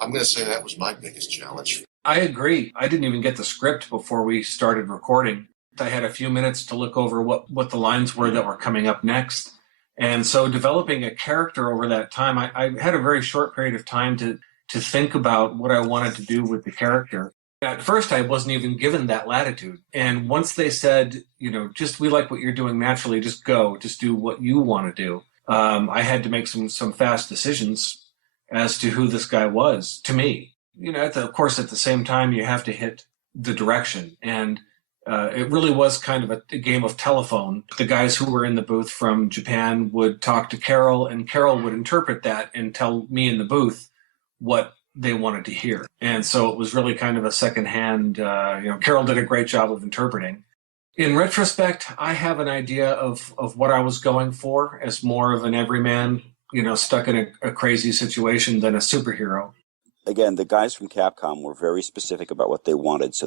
I'm going to say that was my biggest challenge. I agree. I didn't even get the script before we started recording. I had a few minutes to look over what the lines were that were coming up next. And so developing a character over that time, I had a very short period of time to think about what I wanted to do with the character. At first, I wasn't even given that latitude. And once they said, we like what you're doing naturally, just go, just do what you want to do. I had to make some fast decisions as to who this guy was to me. Of course, at the same time, you have to hit the direction. And it really was kind of a game of telephone. The guys who were in the booth from Japan would talk to Carol, and Carol would interpret that and tell me in the booth what they wanted to hear. And so it was really kind of a secondhand, Carol did a great job of interpreting. In retrospect, I have an idea of what I was going for as more of an everyman, stuck in a crazy situation than a superhero. Again, the guys from Capcom were very specific about what they wanted, so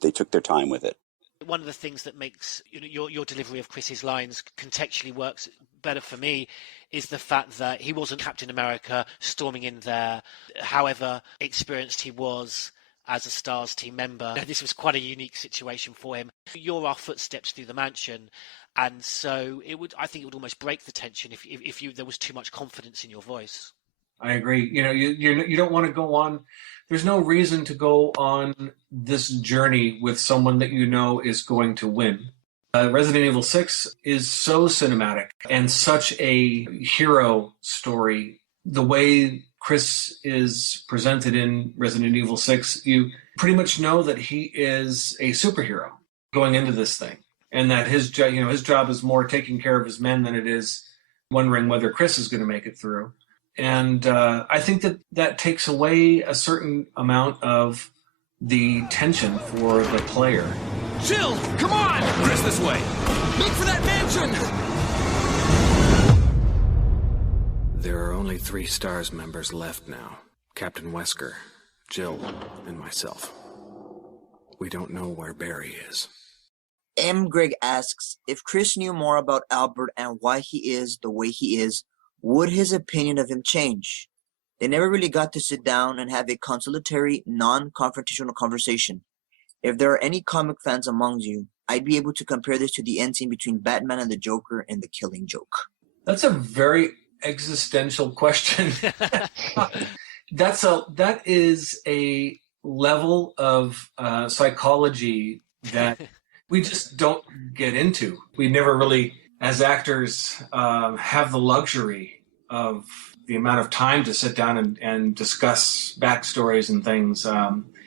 they took their time with it. One of the things that makes your delivery of Chris's lines contextually works better for me is the fact that he wasn't Captain America storming in there, however experienced he was as a STARS team member. This was quite a unique situation for him. You're our footsteps through the mansion, and so I think it would almost break the tension if there was too much confidence in your voice. I agree. You don't want to go on. There's no reason to go on this journey with someone that is going to win. Resident Evil 6 is so cinematic and such a hero story. The way Chris is presented in Resident Evil 6, you pretty much know that he is a superhero going into this thing, and that his job is more taking care of his men than it is wondering whether Chris is going to make it through. And I think that takes away a certain amount of the tension for the player. Jill, come on! Chris, this way! Make for that mansion! There are only 3 STARS members left now. Captain Wesker, Jill, and myself. We don't know where Barry is. M. Greg asks, if Chris knew more about Albert and why he is the way he is, would his opinion of him change? They never really got to sit down and have a conciliatory, non-confrontational conversation. If there are any comic fans among you, I'd be able to compare this to the end scene between Batman and the Joker in The Killing Joke. That's a very existential question. That is a level of psychology that we just don't get into. We never really, as actors, have the luxury of the amount of time to sit down and discuss backstories and things,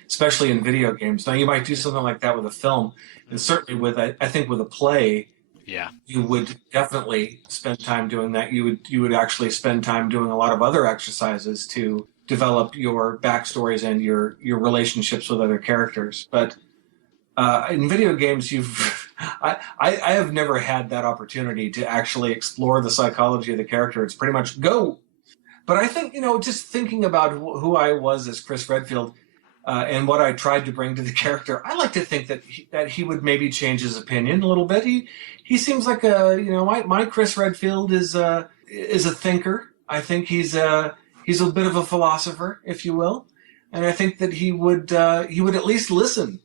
especially in video games. Now, you might do something like that with a film, and certainly with, I think, with a play, you would definitely spend time doing that. You would actually spend time doing a lot of other exercises to develop your backstories and your relationships with other characters. But in video games, I have never had that opportunity to actually explore the psychology of the character. It's pretty much go. But I think, just thinking about who I was as Chris Redfield and what I tried to bring to the character, I like to think that he would maybe change his opinion a little bit. He seems like my Chris Redfield is a thinker. I think he's a bit of a philosopher, if you will, and I think that he would at least listen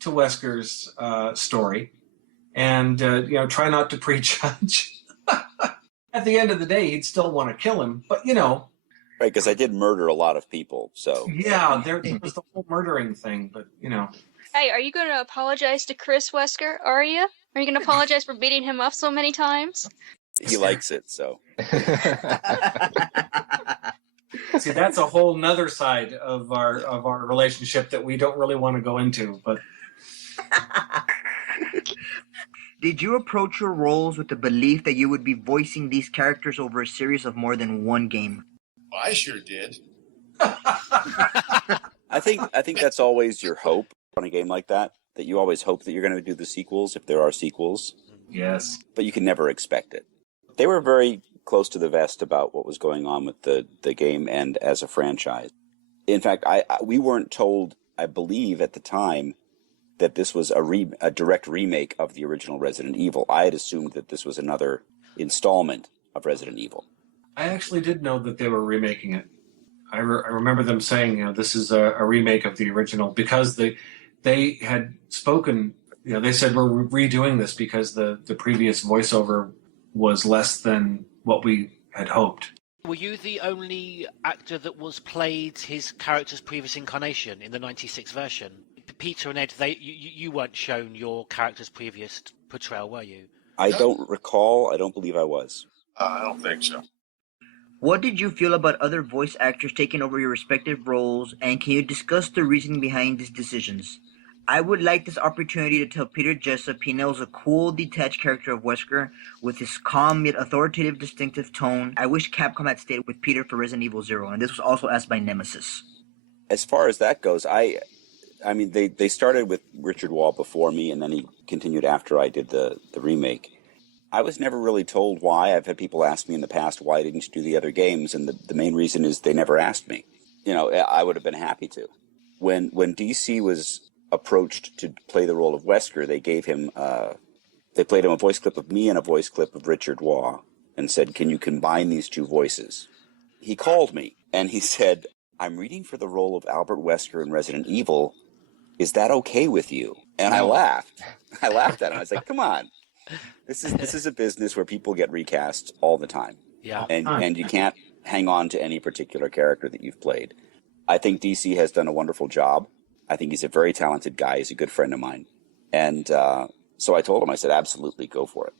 to Wesker's story, and try not to prejudge. At the end of the day, he'd still want to kill him, but right, because I did murder a lot of people. So yeah, there was the whole murdering thing, but Hey, are you going to apologize to Chris Wesker? Are you? Are you going to apologize for beating him up so many times? He likes it, so. See, that's a whole nother side of our relationship that we don't really want to go into, but. Did you approach your roles with the belief that you would be voicing these characters over a series of more than one game? I sure did. I think that's always your hope on a game like that you always hope that you're going to do the sequels if there are sequels. Yes. But you can never expect it. They were very close to the vest about what was going on with the game and as a franchise. In fact, we weren't told, I believe at the time, that this was a direct remake of the original Resident Evil. I had assumed that this was another installment of Resident Evil. I actually did know that they were remaking it. I remember them saying, this is a remake of the original, because they had spoken, they said we're redoing this because the previous voiceover was less than what we had hoped. Were you the only actor that was played his character's previous incarnation in the 96 version? Peter and Ed, you weren't shown your character's previous portrayal, were you? I don't recall. I don't believe I was. I don't think so. What did you feel about other voice actors taking over your respective roles, and can you discuss the reasoning behind these decisions? I would like this opportunity to tell Peter Jessop he nails a cool, detached character of Wesker with his calm yet authoritative, distinctive tone. I wish Capcom had stayed with Peter for Resident Evil 0, and this was also asked by Nemesis. As far as that goes, I mean, they started with Richard Wall before me, and then he continued after I did the remake. I was never really told why. I've had people ask me in the past, why didn't you do the other games? And the main reason is they never asked me. I would have been happy to. When DC was approached to play the role of Wesker, they gave him, they played him a voice clip of me and a voice clip of Richard Waugh and said, can you combine these two voices? He called me and he said, I'm reading for the role of Albert Wesker in Resident Evil. Is that okay with you? And I laughed. I laughed at him. I was like, come on. This is a business where people get recast all the time. Yeah. And you can't hang on to any particular character that you've played. I think DC has done a wonderful job. I think he's a very talented guy. He's a good friend of mine. And so I told him, I said, absolutely, go for it.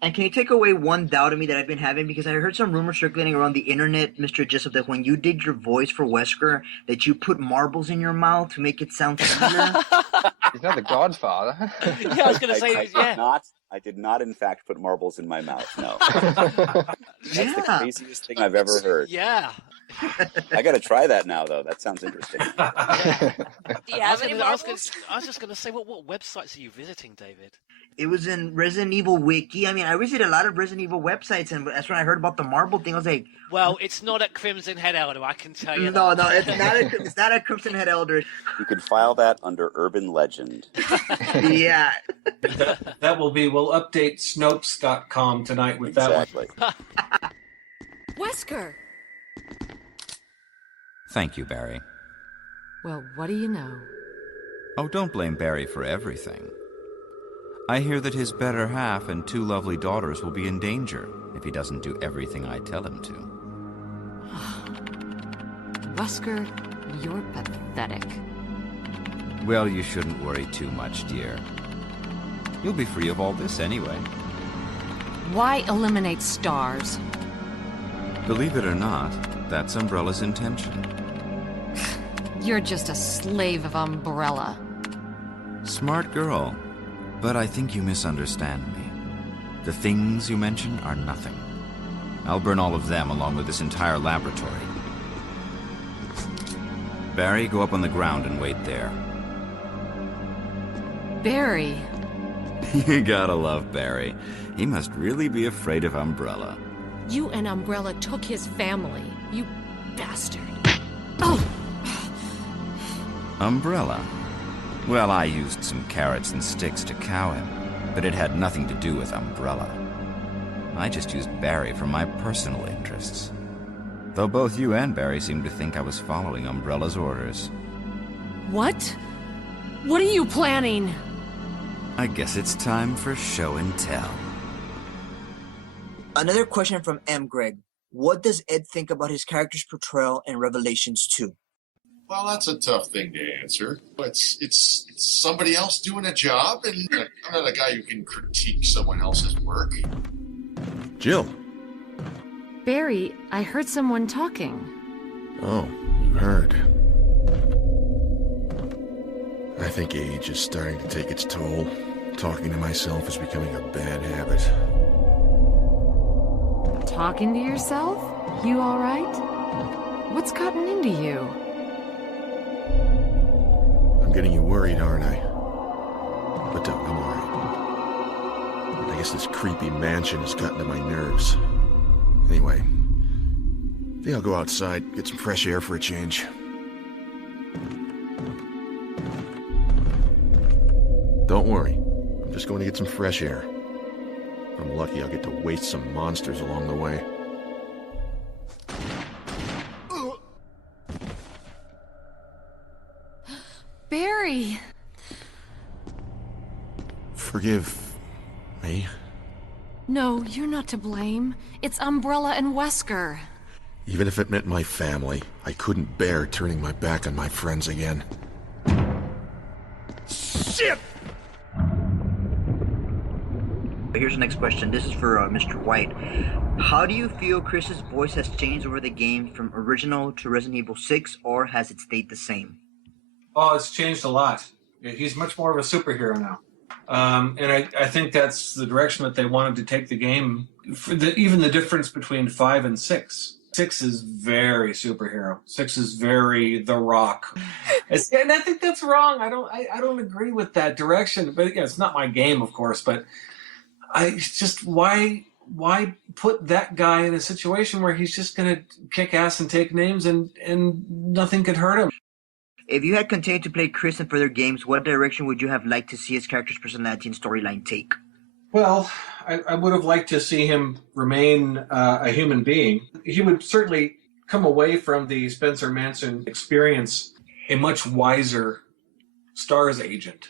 And can you take away one doubt of me that I've been having? Because I heard some rumors circulating around the internet, Mr. Jessop, that when you did your voice for Wesker, that you put marbles in your mouth to make it sound sweeter. He's not the Godfather. Yeah, I was going to say, I did not, in fact, put marbles in my mouth, no. That's the craziest thing I've ever heard. Yeah. I got to try that now, though. That sounds interesting. Do you have any I was marbles? just going to say, what websites are you visiting, David? It was in Resident Evil Wiki. I mean, I visited a lot of Resident Evil websites, and that's when I heard about the marble thing. I was like, Well, it's not at Crimson Head Elder, I can tell you no, that. it's not a Crimson Head Elder. You can file that under urban legend. Yeah. We'll update Snopes.com tonight with that one. Wesker! Thank you, Barry. Well, what do you know? Oh, don't blame Barry for everything. I hear that his better half and 2 lovely daughters will be in danger if he doesn't do everything I tell him to. Wesker, you're pathetic. Well, you shouldn't worry too much, dear. You'll be free of all this anyway. Why eliminate stars? Believe it or not, that's Umbrella's intention. You're just a slave of Umbrella. Smart girl. But I think you misunderstand me. The things you mention are nothing. I'll burn all of them along with this entire laboratory. Barry, go up on the ground and wait there. Barry. You gotta love Barry. He must really be afraid of Umbrella. You and Umbrella took his family. You bastard. Oh! Umbrella? Well, I used some carrots and sticks to cow him, but it had nothing to do with Umbrella. I just used Barry for my personal interests. Though both you and Barry seem to think I was following Umbrella's orders. What? What are you planning? I guess it's time for show and tell. Another question from M. Greg. What does Ed think about his character's portrayal in Revelations 2? Well, that's a tough thing to answer. It's somebody else doing a job, and I'm not a guy who can critique someone else's work. Jill. Barry, I heard someone talking. Oh, you heard. I think age is starting to take its toll. Talking to myself is becoming a bad habit. Talking to yourself? You all right? What's gotten into you? I'm getting you worried, aren't I? But I'm alright. I guess this creepy mansion has gotten to my nerves. Anyway, I think I'll go outside, get some fresh air for a change. Don't worry, I'm just going to get some fresh air. If I'm lucky, I'll get to waste some monsters along the way. Barry! Forgive me. No, you're not to blame. It's Umbrella and Wesker. Even if it meant my family, I couldn't bear turning my back on my friends again. Shit! Here's the next question. This is for Mr. Whyte. How do you feel Chris's voice has changed over the game from original to Resident Evil 6, or has it stayed the same? Oh, it's changed a lot. He's much more of a superhero now. And I think that's the direction that they wanted to take the game. Even the difference between 5 and 6. 6 is very superhero. 6 is very The Rock. And I think that's wrong. I don't agree with that direction. But again, it's not my game, of course. But why put that guy in a situation where he's just going to kick ass and take names and nothing could hurt him? If you had continued to play Chris in further games, what direction would you have liked to see his character's personality and storyline take? Well, I would have liked to see him remain a human being. He would certainly come away from the Spencer Manson experience a much wiser STARS agent.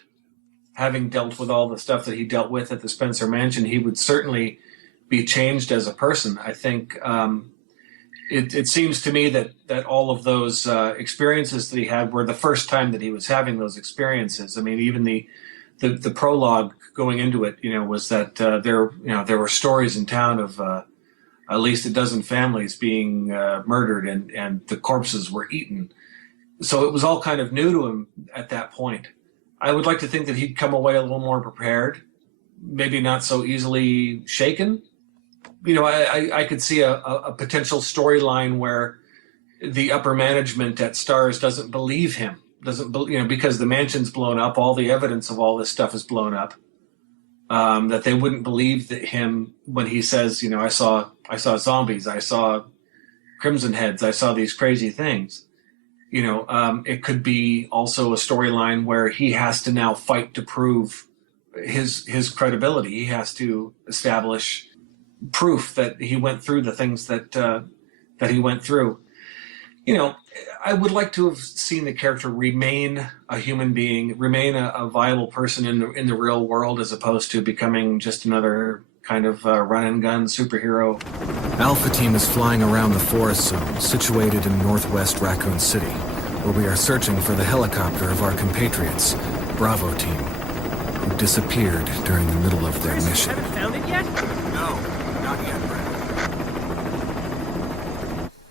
Having dealt with all the stuff that he dealt with at the Spencer Mansion, he would certainly be changed as a person. I think it seems to me that all of those experiences that he had were the first time that he was having those experiences. I mean, even the prologue going into it, was that there were stories in town of at least a dozen families being murdered and the corpses were eaten. So it was all kind of new to him at that point. I would like to think that he'd come away a little more prepared, maybe not so easily shaken. I could see a potential storyline where the upper management at Stars doesn't believe him. Because the mansion's blown up, all the evidence of all this stuff is blown up. That they wouldn't believe him when he says, I saw zombies, I saw Crimson Heads, I saw these crazy things. It could be also a storyline where he has to now fight to prove his credibility. He has to establish proof that he went through the things that he went through. I would like to have seen the character remain a human being, remain a viable person in the real world, as opposed to becoming just another kind of run and gun superhero. Alpha Team is flying around the forest zone situated in northwest Raccoon City, where we are searching for the helicopter of our compatriots, Bravo Team, who disappeared during the middle of their mission. Haven't found it yet? No, not yet, Brad.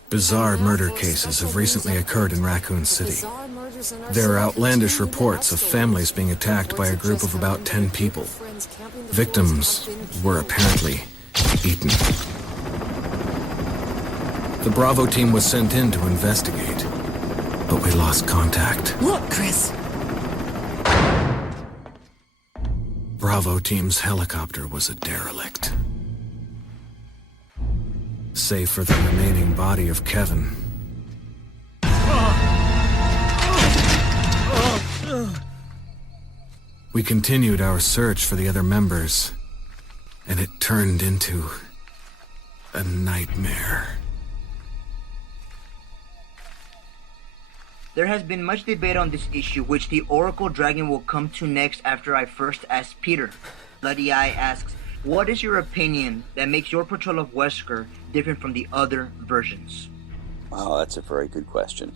Bizarre murder cases have recently occurred in Raccoon City. There are outlandish reports of families being attacked by a group of about 10 people. Victims were apparently eaten. The Bravo Team was sent in to investigate, but we lost contact. Look, Chris! Bravo Team's helicopter was a derelict. Save for the remaining body of Kevin. We continued our search for the other members, and it turned into a nightmare. There has been much debate on this issue, which the Oracle Dragon will come to next after I first ask Peter. Bloody Eye asks, what is your opinion that makes your portrayal of Wesker different from the other versions? Wow, that's a very good question.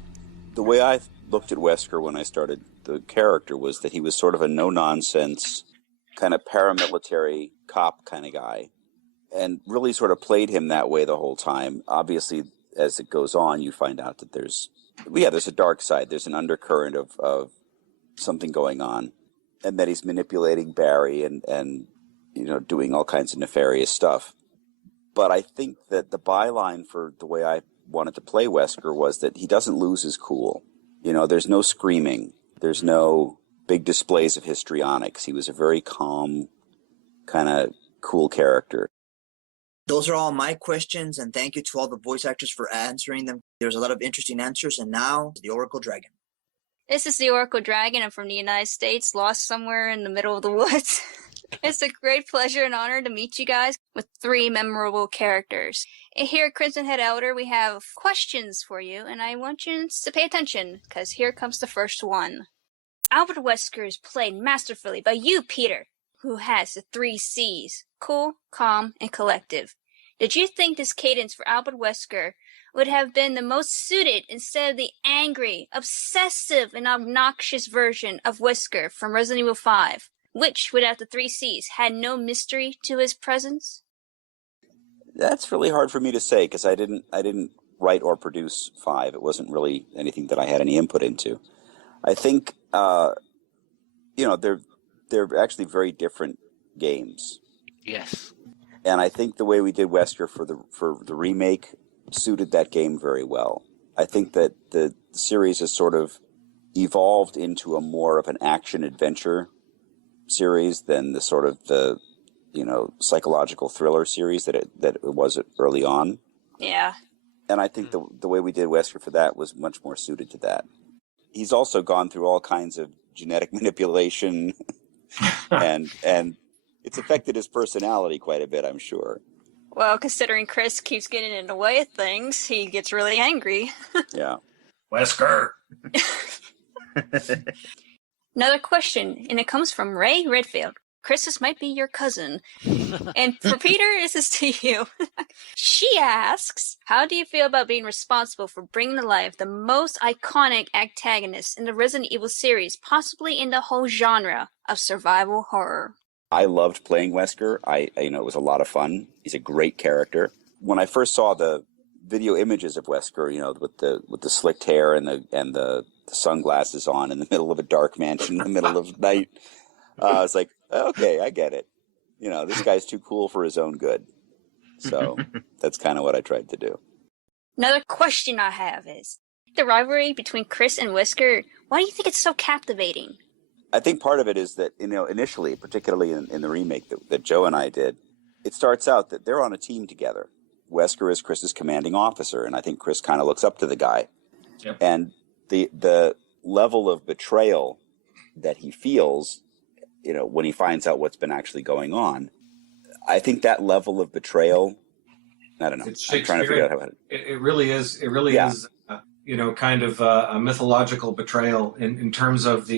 The way I looked at Wesker when I started the character was that he was sort of a no-nonsense, kind of paramilitary cop kind of guy, and really sort of played him that way the whole time. Obviously, as it goes on, you find out that there's a dark side. There's an undercurrent of something going on, and that he's manipulating Barry and doing all kinds of nefarious stuff. But I think that the byline for the way I wanted to play Wesker was that he doesn't lose his cool. There's no screaming. There's no big displays of histrionics. He was a very calm, kind of cool character. Those are all my questions, and thank you to all the voice actors for answering them. There's a lot of interesting answers, and now, the Oracle Dragon. This is the Oracle Dragon. I'm from the United States, lost somewhere in the middle of the woods. It's a great pleasure and honor to meet you guys with 3 memorable characters. And here at Crimson Head Elder, we have questions for you, and I want you to pay attention, because here comes the first one. Albert Wesker is played masterfully by you, Peter, who has the 3 C's, cool, calm, and collective. Did you think this cadence for Albert Wesker would have been the most suited instead of the angry, obsessive, and obnoxious version of Wesker from Resident Evil 5? Which, without the 3 C's, had no mystery to his presence? That's really hard for me to say, because I didn't write or produce 5. It wasn't really anything that I had any input into. I think they're actually very different games. Yes. And I think the way we did Wesker for the remake suited that game very well. I think that the series has sort of evolved into a more of an action adventure series than the sort of the psychological thriller series that it was early on. Yeah. And I think the way we did Wesker for that was much more suited to that. He's also gone through all kinds of genetic manipulation and it's affected his personality quite a bit, I'm sure. Well, considering Chris keeps getting in the way of things, he gets really angry. Yeah. Wesker! Another question, and it comes from Ray Redfield. Chris, this might be your cousin. And for Peter, this is to you. She asks, how do you feel about being responsible for bringing to life the most iconic antagonist in the Resident Evil series, possibly in the whole genre of survival horror? I loved playing Wesker. It was a lot of fun. He's a great character. When I first saw the video images of Wesker, with the slicked hair and the sunglasses on in the middle of a dark mansion in the middle of night, I was like, okay, I get it. This guy's too cool for his own good. So that's kind of what I tried to do. Another question I have is, the rivalry between Chris and Wesker, why do you think it's so captivating? I think part of it is that, initially, particularly in the remake that Joe and I did, it starts out that they're on a team together. Wesker is Chris's commanding officer, and I think Chris kind of looks up to the guy. Yep. And the level of betrayal that he feels, when he finds out what's been actually going on, I think that level of betrayal, I don't know. It's I'm trying to figure out how to... It really is. It really is, kind of a mythological betrayal in terms of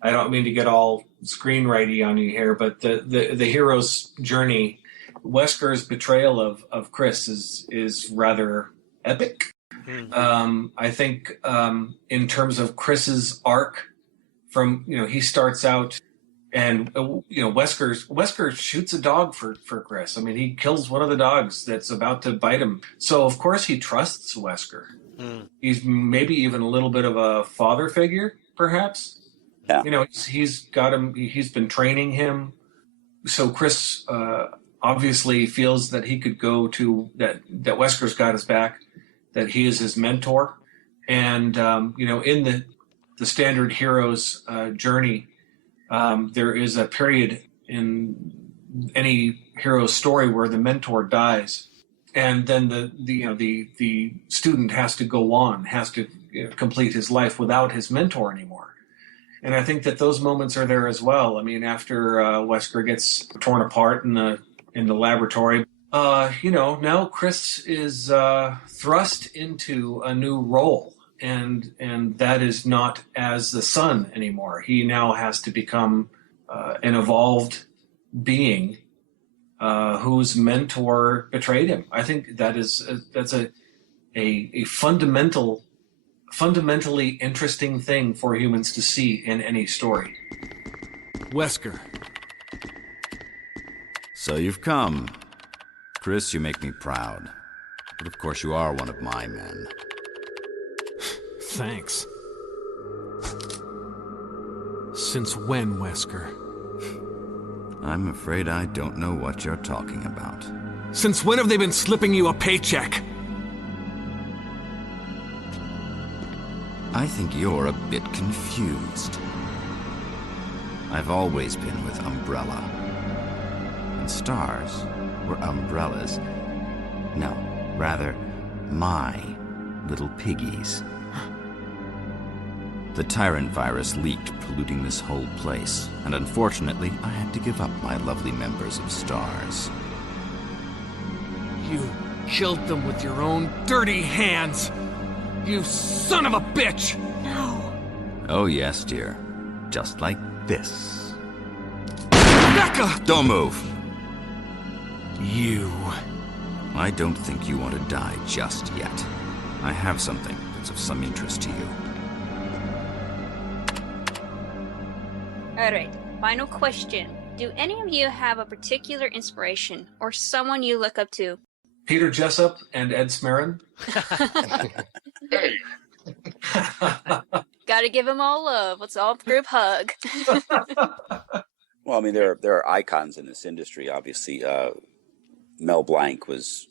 I don't mean to get all screenwriting on you here, but the hero's journey, Wesker's betrayal of Chris is rather epic. I think in terms of Chris's arc, from he starts out, and Wesker shoots a dog for Chris. I mean, he kills one of the dogs that's about to bite him. So of course he trusts Wesker. He's maybe even a little bit of a father figure, perhaps. Yeah. He's got him. He's been training him. So Chris obviously feels that he could go to that Wesker's got his back, that he is his mentor, and in the standard hero's journey, there is a period in any hero's story where the mentor dies, and then the student has to go on, has to complete his life without his mentor anymore. And I think that those moments are there as well. I mean, after Wesker gets torn apart in the laboratory, now Chris is thrust into a new role, and that is not as the son anymore. He now has to become an evolved being whose mentor betrayed him. I think that's a fundamentally interesting thing for humans to see in any story. Wesker. So you've come. Chris, you make me proud. But of course you are one of my men. Thanks. Since when, Wesker? I'm afraid I don't know what you're talking about. Since when have they been slipping you a paycheck? I think you're a bit confused. I've always been with Umbrella. And stars were umbrellas. No, rather, my little piggies. The Tyrant virus leaked, polluting this whole place, and unfortunately, I had to give up my lovely members of Stars. You killed them with your own dirty hands! You son of a bitch! No. Oh yes, dear. Just like this. Becca! Don't move! You... I don't think you want to die just yet. I have something that's of some interest to you. Alright, final question. Do any of you have a particular inspiration or someone you look up to? Peter Jessop and Ed Smaron. Gotta give them all love. Let's all group hug. Well, I mean, there are icons in this industry, obviously. Mel Blanc was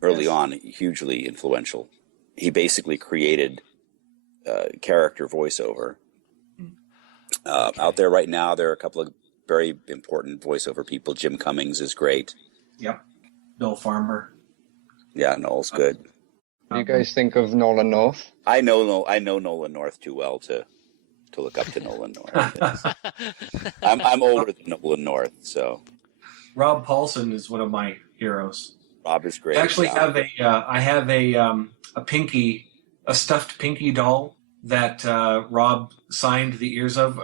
early on hugely influential. He basically created character voiceover. Out there right now, there are a couple of very important voiceover people. Jim Cummings is great. Yep. Bill Farmer. Yeah, Noel's good. What do you guys think of Nolan North? I know Nolan North too well to look up to Nolan North. Yes. I'm older than Nolan North, so. Rob Paulson is one of my heroes. Rob is great. I actually have a stuffed Pinky doll that Rob signed the ears of.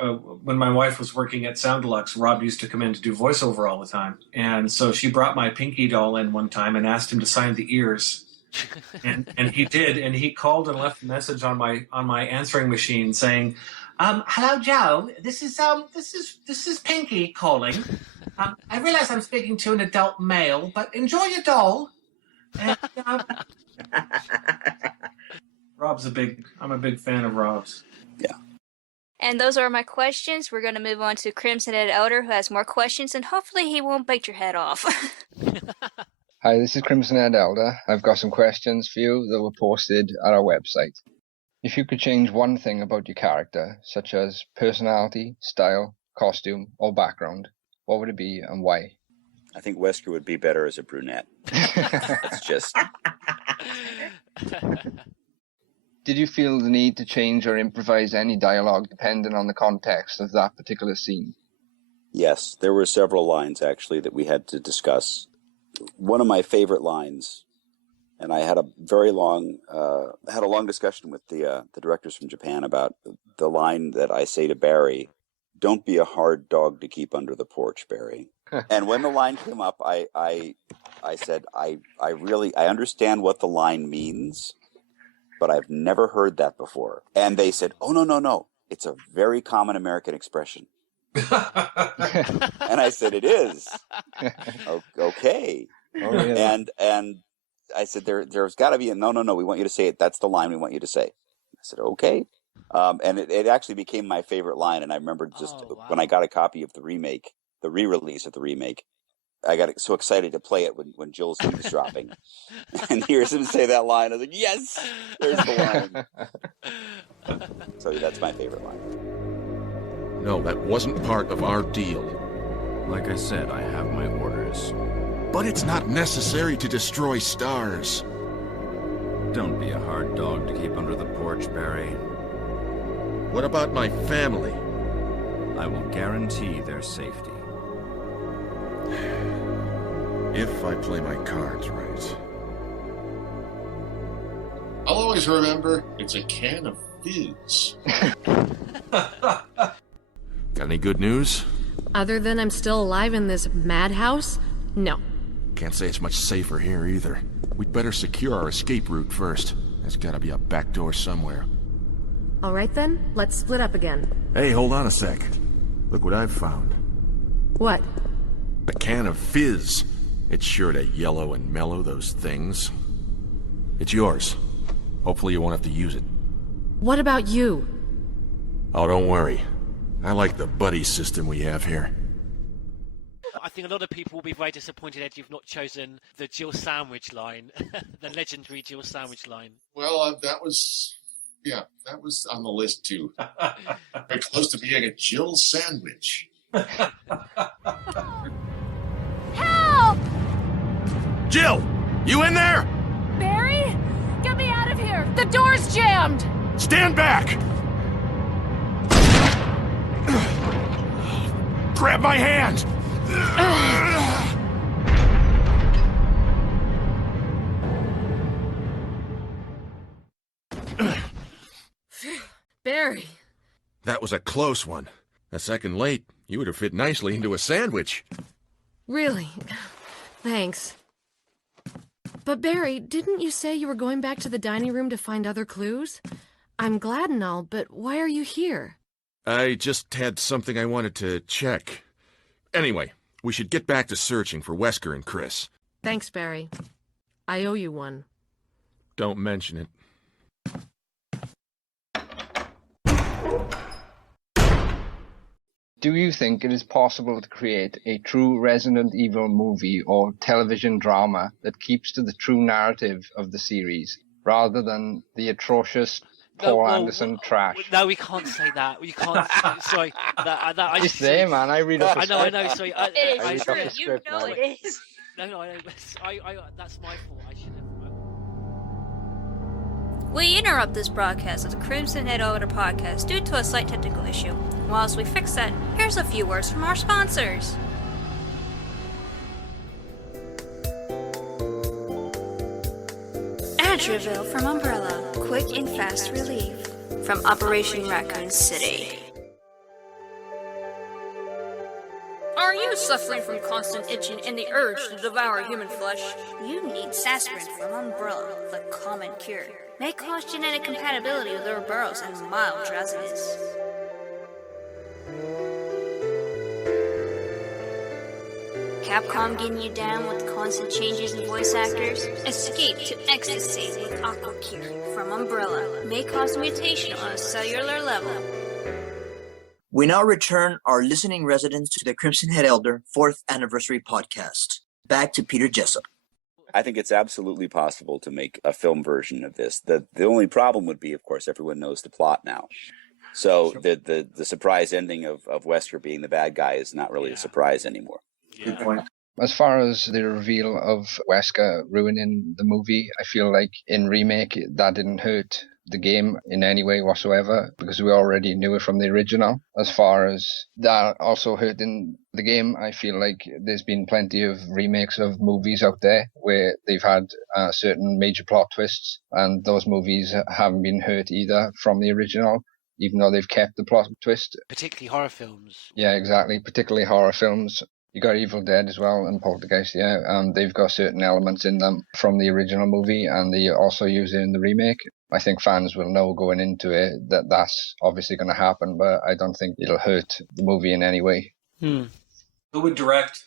When my wife was working at Sound Deluxe, Rob used to come in to do voiceover all the time. And so she brought my Pinky doll in one time and asked him to sign the ears. and he did, and he called and left a message on my answering machine saying, "Hello, Joe. This is Pinky calling. I realize I'm speaking to an adult male, but enjoy your doll." And, I'm a big fan of Rob's. Yeah. And those are my questions. We're going to move on to Crimson Head Elder, who has more questions, and hopefully he won't bite your head off. Hi, this is Crimson Head Elder. I've got some questions for you that were posted at our website. If you could change one thing about your character, such as personality, style, costume, or background, what would it be and why? I think Wesker would be better as a brunette. That's just... Did you feel the need to change or improvise any dialogue depending on the context of that particular scene? Yes, there were several lines, actually, that we had to discuss. One of my favorite lines, and I had a very long, had a long discussion with the directors from Japan about the line that I say to Barry, "Don't be a hard dog to keep under the porch, Barry." And when the line came up, I said, I understand what the line means, but I've never heard that before. And they said, "Oh, no. It's a very common American expression." And I said, "It is." Okay. Oh, really? And I said, there's got to be no, we want you to say it. That's the line we want you to say. I said, okay. And it actually became my favorite line. And I remember when I got a copy of the remake, the re-release of the remake, I got so excited to play it when Jill's eavesdropping and hears him say that line. I was like, yes, there's the line. So that's my favorite line. No, that wasn't part of our deal. Like I said, I have my orders. But it's not necessary to destroy stars. Don't be a hard dog to keep under the porch, Barry. What about my family? I will guarantee their safety. If I play my cards right. I'll always remember it's a can of fizz. Got any good news? Other than I'm still alive in this madhouse? No. Can't say it's much safer here either. We'd better secure our escape route first. There's gotta be a back door somewhere. All right then, let's split up again. Hey, hold on a sec. Look what I've found. What? A can of fizz. It's sure to yellow and mellow those things. It's yours. Hopefully you won't have to use it. What about you? Oh, don't worry. I like the buddy system we have here. I think a lot of people will be very disappointed that you've not chosen the Jill sandwich line, the legendary Jill sandwich line. Well, that was on the list too. Very close to being a Jill sandwich. Help! Jill! You in there? Barry? Get me out of here! The door's jammed! Stand back! Grab my hand! Barry. That was a close one. A second late, you would have fit nicely into a sandwich. Really? Thanks. But Barry, didn't you say you were going back to the dining room to find other clues? I'm glad and all, but why are you here? I just had something I wanted to check. Anyway, we should get back to searching for Wesker and Chris. Thanks, Barry. I owe you one. Don't mention it. Do you think it is possible to create a true Resident Evil movie or television drama that keeps to the true narrative of the series, rather than the atrocious Paul Anderson trash? No, we can't say that. We can't. Sorry. It's there, man. I read off a I script. know. Sorry. It is true. You know it is. No, I know. That's my fault. I should have. We interrupt this broadcast of the Crimson Head Elder podcast due to a slight technical issue. Whilst we fix that, here's a few words from our sponsors. Adraville from Umbrella, quick and fast relief. From Operation Raccoon City. Are you suffering from constant itching and the urge to devour human flesh? You need Sasparin from Umbrella, the common cure. May cause genetic compatibility with Ouroboros and mild drowsiness. Capcom getting you down with constant changes in voice actors? Escape to ecstasy with Aquacure from Umbrella. May cause mutation on a cellular level. We now return our listening residents to the Crimson Head Elder 4th Anniversary Podcast. Back to Peter Jessop. I think it's absolutely possible to make a film version of this. The only problem would be, of course, everyone knows the plot now. So the surprise ending of Wesker being the bad guy is not really a surprise anymore. Good point. As far as the reveal of Wesker ruining the movie, I feel like in remake that didn't hurt the game in any way whatsoever because we already knew it from the original. As far as that also hurting the game, I feel like there's been plenty of remakes of movies out there where they've had certain major plot twists, and those movies haven't been hurt either from the original, even though they've kept the plot twist. Particularly horror films. Yeah, exactly. Particularly horror films. You got Evil Dead as well and Poltergeist, yeah. They've got certain elements in them from the original movie, and they also use it in the remake. I think fans will know going into it that that's obviously going to happen, but I don't think it'll hurt the movie in any way. Who would direct?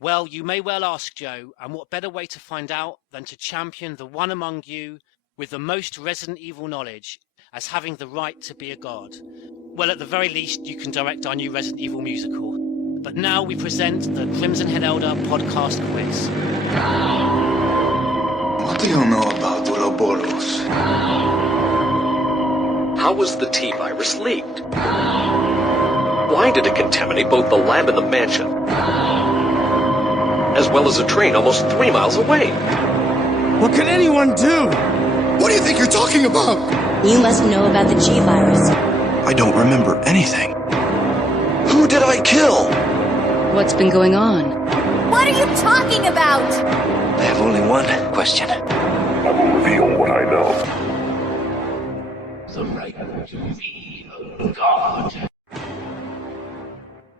Well, you may well ask, Joe, and what better way to find out than to champion the one among you with the most Resident Evil knowledge as having the right to be a god? Well, at the very least, you can direct our new Resident Evil musical. But now we present the Crimson Head Elder podcast quiz. What do you know about Ouroboros? How was the T-virus leaked? Why did it contaminate both the lab and the mansion? As well as a train almost 3 miles away? What can anyone do? What do you think you're talking about? You must know about the G-virus. I don't remember anything. Who did I kill? What's been going on? What are you talking about? I have only one question. I will reveal what I know. The right to be a god.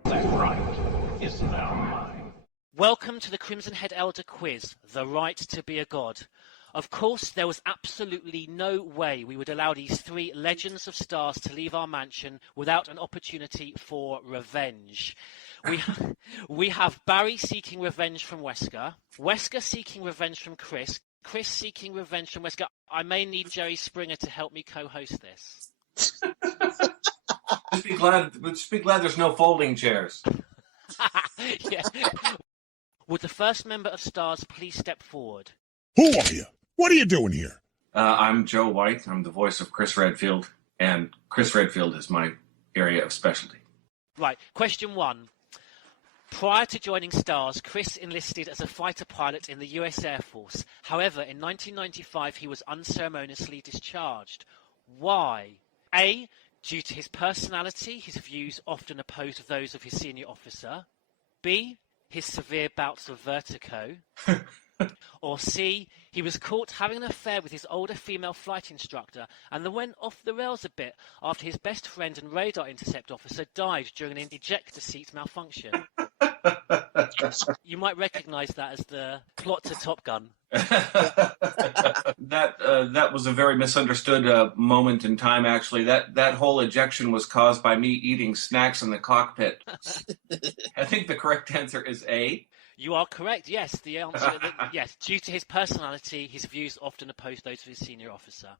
That right is now mine. Welcome to the Crimson Head Elder quiz, the right to be a god. Of course, there was absolutely no way we would allow these three legends of stars to leave our mansion without an opportunity for revenge. We have Barry seeking revenge from Wesker, Wesker seeking revenge from Chris, Chris seeking revenge from Wesker. I may need Jerry Springer to help me co-host this. Just be glad there's no folding chairs. Yeah. Would the first member of Stars please step forward? Who are you? What are you doing here? I'm Joe Whyte. I'm the voice of Chris Redfield, and Chris Redfield is my area of specialty. Right, question 1. Prior to joining Stars, Chris enlisted as a fighter pilot in the US Air Force. However, in 1995, he was unceremoniously discharged. Why? A, due to his personality, his views often opposed to those of his senior officer. B, his severe bouts of vertigo. Or C, he was caught having an affair with his older female flight instructor and then went off the rails a bit after his best friend and radar intercept officer died during an ejector seat malfunction. You might recognise that as the plot to Top Gun. That was a very misunderstood moment in time, actually. That whole ejection was caused by me eating snacks in the cockpit. I think the correct answer is A. You are correct, yes. The answer, yes. Due to his personality, his views often oppose those of his senior officer.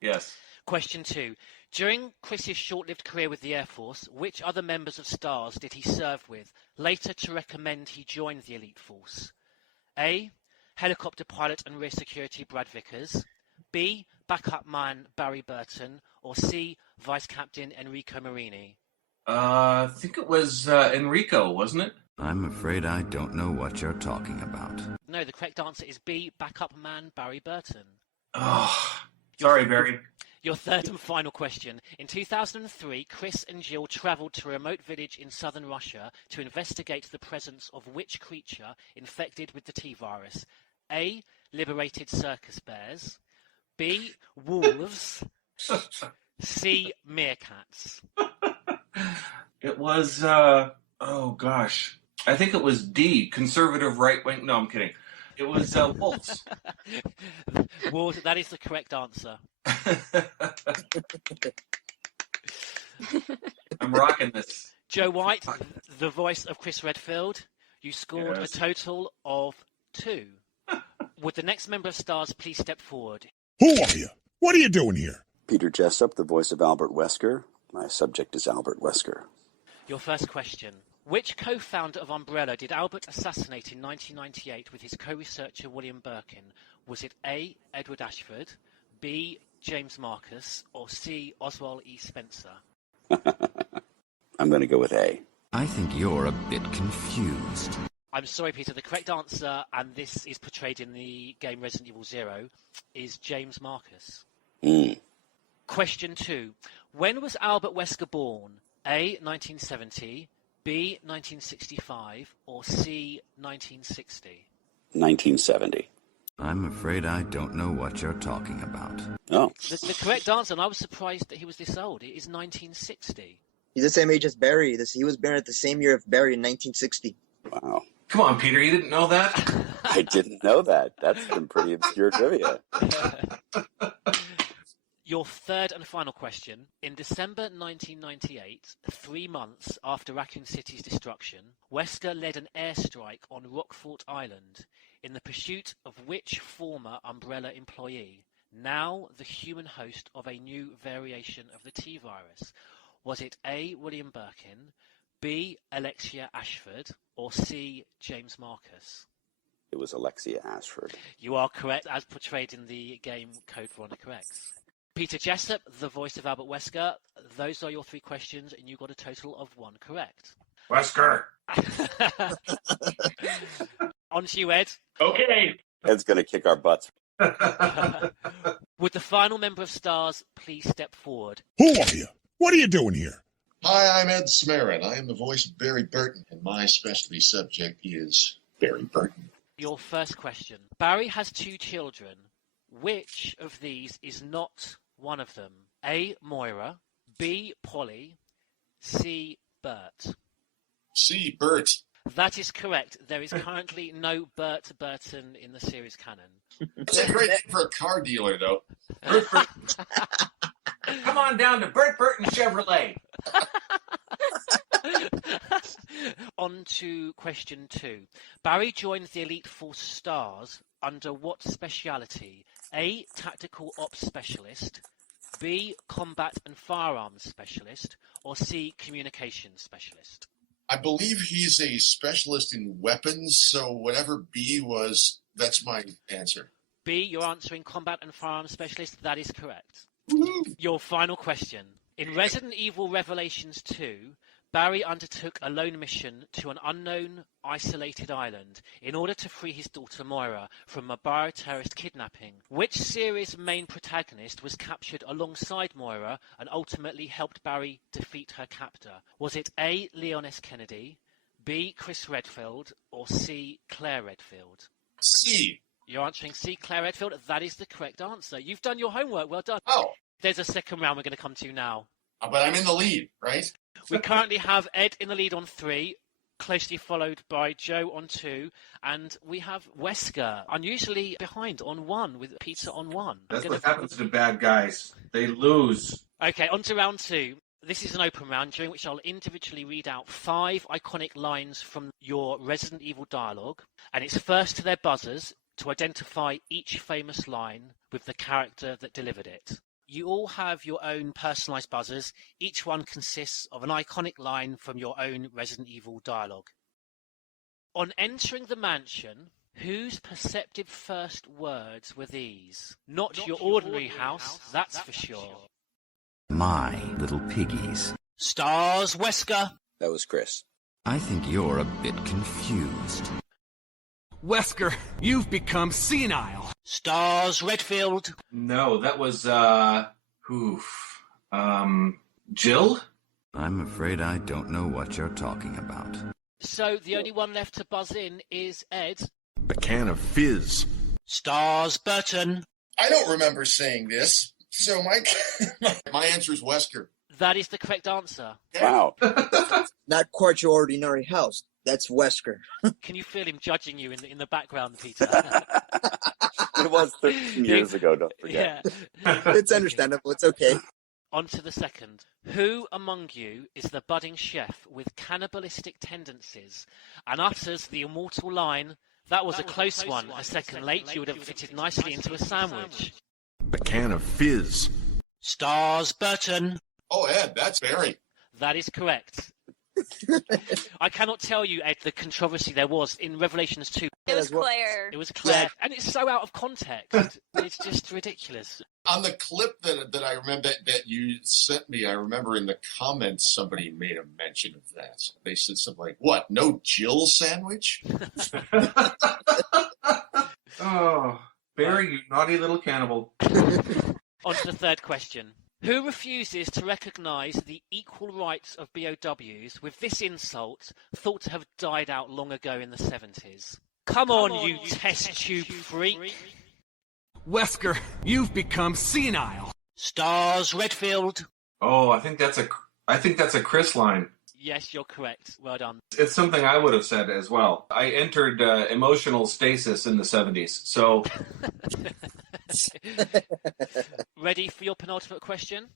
Yes. Question 2. During Chris's short-lived career with the Air Force, which other members of Stars did he serve with, later to recommend he join the elite force? A, helicopter pilot and rear security Brad Vickers. B, backup man Barry Burton. Or C, vice captain Enrico Marini. I think it was Enrico, wasn't it? I'm afraid I don't know what you're talking about. No, the correct answer is B, backup man Barry Burton. Oh, sorry, Barry. Your third and final question. In 2003, Chris and Jill travelled to a remote village in southern Russia to investigate the presence of which creature infected with the T-virus? A, liberated circus bears. B, wolves. C, meerkats. It was, oh gosh. I think it was D, conservative right-wing. No, I'm kidding. It was wolves. Wolves, that is the correct answer. I'm rocking this. Joe Whyte, the voice of Chris Redfield, you scored a total of 2. Would the next member of Stars please step forward? Who are you? What are you doing here? Peter Jessop, the voice of Albert Wesker. My subject is Albert Wesker. Your first question. Which co-founder of Umbrella did Albert assassinate in 1998 with his co-researcher William Birkin? Was it A. Edward Ashford, B. James Marcus, or C. Oswald E. Spencer? I'm going to go with A. I think you're a bit confused. I'm sorry, Peter. The correct answer, and this is portrayed in the game Resident Evil 0, is James Marcus. Question 2. When was Albert Wesker born? A. 1970, B. 1965, or C. 1960? 1970. I'm afraid I don't know what you're talking about. Oh. The correct answer, and I was surprised that he was this old, it is 1960. He's the same age as Barry. He was born at the same year of Barry in 1960. Wow. Come on, Peter, you didn't know that? I didn't know that. That's some pretty obscure trivia. Your third and final question. In December 1998, 3 months after Raccoon City's destruction, Wesker led an airstrike on Rockfort Island in the pursuit of which former Umbrella employee, now the human host of a new variation of the T-virus? Was it A. William Birkin, B. Alexia Ashford, or C. James Marcus? It was Alexia Ashford. You are correct, as portrayed in the game Code Veronica X. Peter Jessop, the voice of Albert Wesker. Those are your 3 questions, and you got a total of 1 correct. Wesker! On to you, Ed. Okay. Ed's going to kick our butts. Would the final member of STARS please step forward? Who are you? What are you doing here? Hi, I'm Ed Smaron. I am the voice of Barry Burton, and my specialty subject is Barry Burton. Your first question. Barry has 2 children. Which of these is not one of them? A. Moira, B. Polly, C. Bert. C. Bert. That is correct. There is currently no Bert Burton in the series canon. It's a great name for a car dealer, though. Bert Burton. Come on down to Bert Burton Chevrolet. On to question 2. Barry joins the Elite Force STARS under what speciality? A. Tactical Ops Specialist, B. Combat and Firearms Specialist, or C. Communications Specialist? I believe he's a specialist in weapons, so whatever B was, that's my answer. B. You're answering Combat and Firearms Specialist. That is correct. Woo-hoo. Your final question. In Resident Evil Revelations 2, Barry undertook a lone mission to an unknown, isolated island in order to free his daughter Moira from a bioterrorist kidnapping. Which series' main protagonist was captured alongside Moira and ultimately helped Barry defeat her captor? Was it A. Leon S. Kennedy, B. Chris Redfield, or C. Claire Redfield? C. You're answering C. Claire Redfield. That is the correct answer. You've done your homework. Well done. Oh. There's a second round we're going to come to now. But I'm in the lead, right? We currently have Ed in the lead on 3, closely followed by Joe on 2, and we have Wesker unusually behind on 1, with Peter on 1. That's what happens to bad guys. They lose. Okay, on to round 2. This is an open round during which I'll individually read out 5 iconic lines from your Resident Evil dialogue, and it's first to their buzzers to identify each famous line with the character that delivered it. You all have your own personalised buzzers. Each one consists of an iconic line from your own Resident Evil dialogue. On entering the mansion, whose perceptive first words were these? Not your ordinary house, that's for sure. My little piggies. STARS, Wesker. That was Chris. I think you're a bit confused. Wesker, you've become senile. STARS, Redfield. No, that was, Jill? I'm afraid I don't know what you're talking about. So the only one left to buzz in is Ed. A can of fizz. STARS, Burton. I don't remember saying this, so my answer is Wesker. That is the correct answer. Wow. Not quite your ordinary house. That's Wesker. Can you feel him judging you in the background, Peter? It was 13 years ago, don't forget. Yeah. It's understandable. It's okay. On to the second. Who among you is the budding chef with cannibalistic tendencies and utters the immortal line, "That was a close one. A second late, you would have fitted nicely into a sandwich"? A can of fizz. STARS, Burton. Oh, Ed, that's Barry. That is correct. I cannot tell you, Ed, the controversy there was in Revelations 2. It was Claire. It was Claire. Yeah. And it's so out of context. It's just ridiculous. On the clip that I remember that you sent me, I remember in the comments somebody made a mention of that. They said something like, "What? No Jill sandwich?" Oh, Barry, you naughty little cannibal. On to the third question. Who refuses to recognise the equal rights of BOWs with this insult thought to have died out long ago in the 70s? Come on, you test tube freak. Wesker, you've become senile. Stars Redfield. Oh, I think that's a Chris line. Yes, you're correct. Well done. It's something I would have said as well. I entered emotional stasis in the 70s, so... Ready for your penultimate question?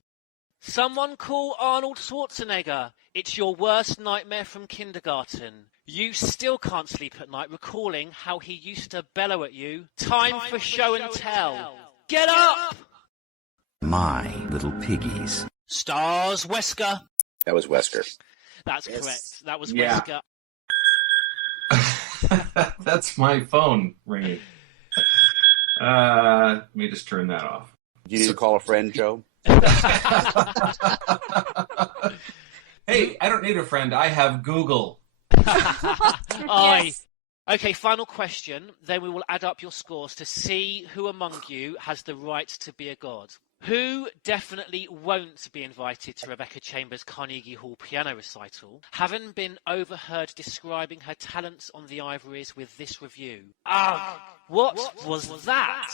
Someone call Arnold Schwarzenegger. It's your worst nightmare from kindergarten. You still can't sleep at night recalling how he used to bellow at you. Time for show and tell. Get up! My little piggies. Stars Wesker. That was Wesker. That's correct. That was Yeah. Wesker. That's my phone ringing. Let me just turn that off. You need to call a friend, Joe? Hey, I don't need a friend. I have Google. Yes. Okay, final question. Then we will add up your scores to see who among you has the right to be a god. Who definitely won't be invited to Rebecca Chambers' Carnegie Hall piano recital, having been overheard describing her talents on the ivories with this review? Ugh! What was that?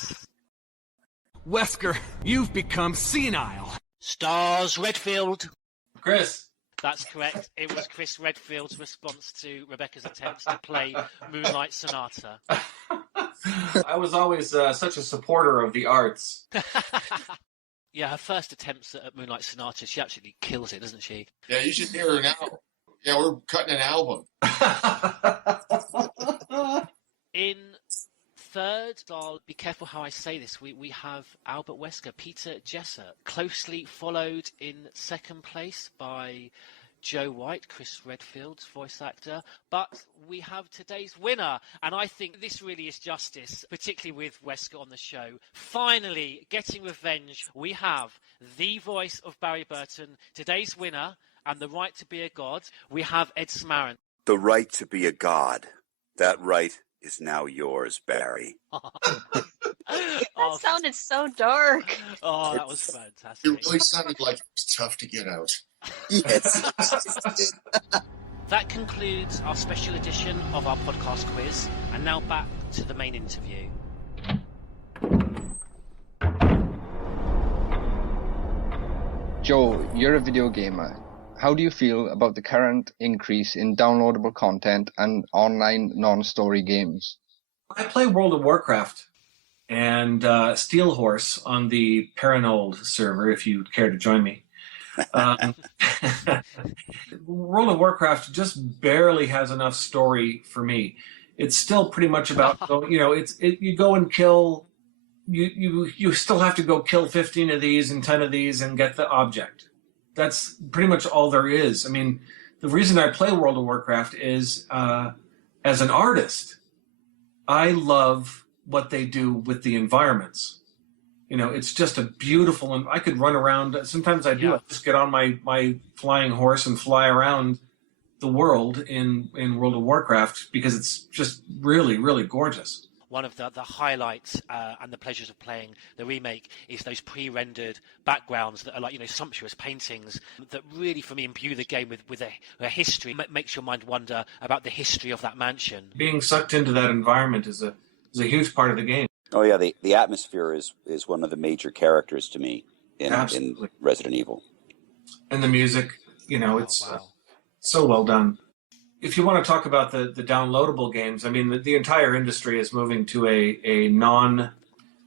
Wesker, you've become senile. Stars Redfield. Chris. That's correct. It was Chris Redfield's response to Rebecca's attempts to play Moonlight Sonata. I was always such a supporter of the arts. Yeah, her first attempts at Moonlight Sonata, she absolutely kills it, doesn't she? Yeah, you should hear her now. Yeah, we're cutting an album. In third, I'll be careful how I say this, we have Albert Wesker, Peter Jessop, closely followed in second place by Joe Whyte, Chris Redfield's voice actor. But we have today's winner, and I think this really is justice, particularly with Wesker on the show. Finally, getting revenge, we have the voice of Barry Burton, today's winner, and the right to be a god. We have Ed Smaron. The right to be a god. That right is now yours, Barry. That sounded so dark. Oh, that was fantastic. It really sounded like it was tough to get out. Yes. That concludes our special edition of our podcast quiz. And now back to the main interview. Joe, you're a video gamer. How do you feel about the current increase in downloadable content and online non-story games? I play World of Warcraft and Steelhorse on the Paranold server, if you'd care to join me. World of Warcraft just barely has enough story for me. It's still pretty much about, you go and kill, you still have to go kill 15 of these and 10 of these and get the object. That's pretty much all there is. I mean, the reason I play World of Warcraft is as an artist, I love what they do with the environments. It's just a beautiful, and I could run around. Sometimes I do. Yeah. I just get on my flying horse and fly around the world in World of Warcraft because it's just really, really gorgeous. One of the highlights and the pleasures of playing the remake is those pre-rendered backgrounds that are like, sumptuous paintings that really, for me, imbue the game with a history. It makes your mind wonder about the history of that mansion. Being sucked into that environment is a huge part of the game. Oh yeah, the atmosphere is one of the major characters to me in Resident Evil. And the music, it's so well done. If you want to talk about the downloadable games, I mean, the entire industry is moving to a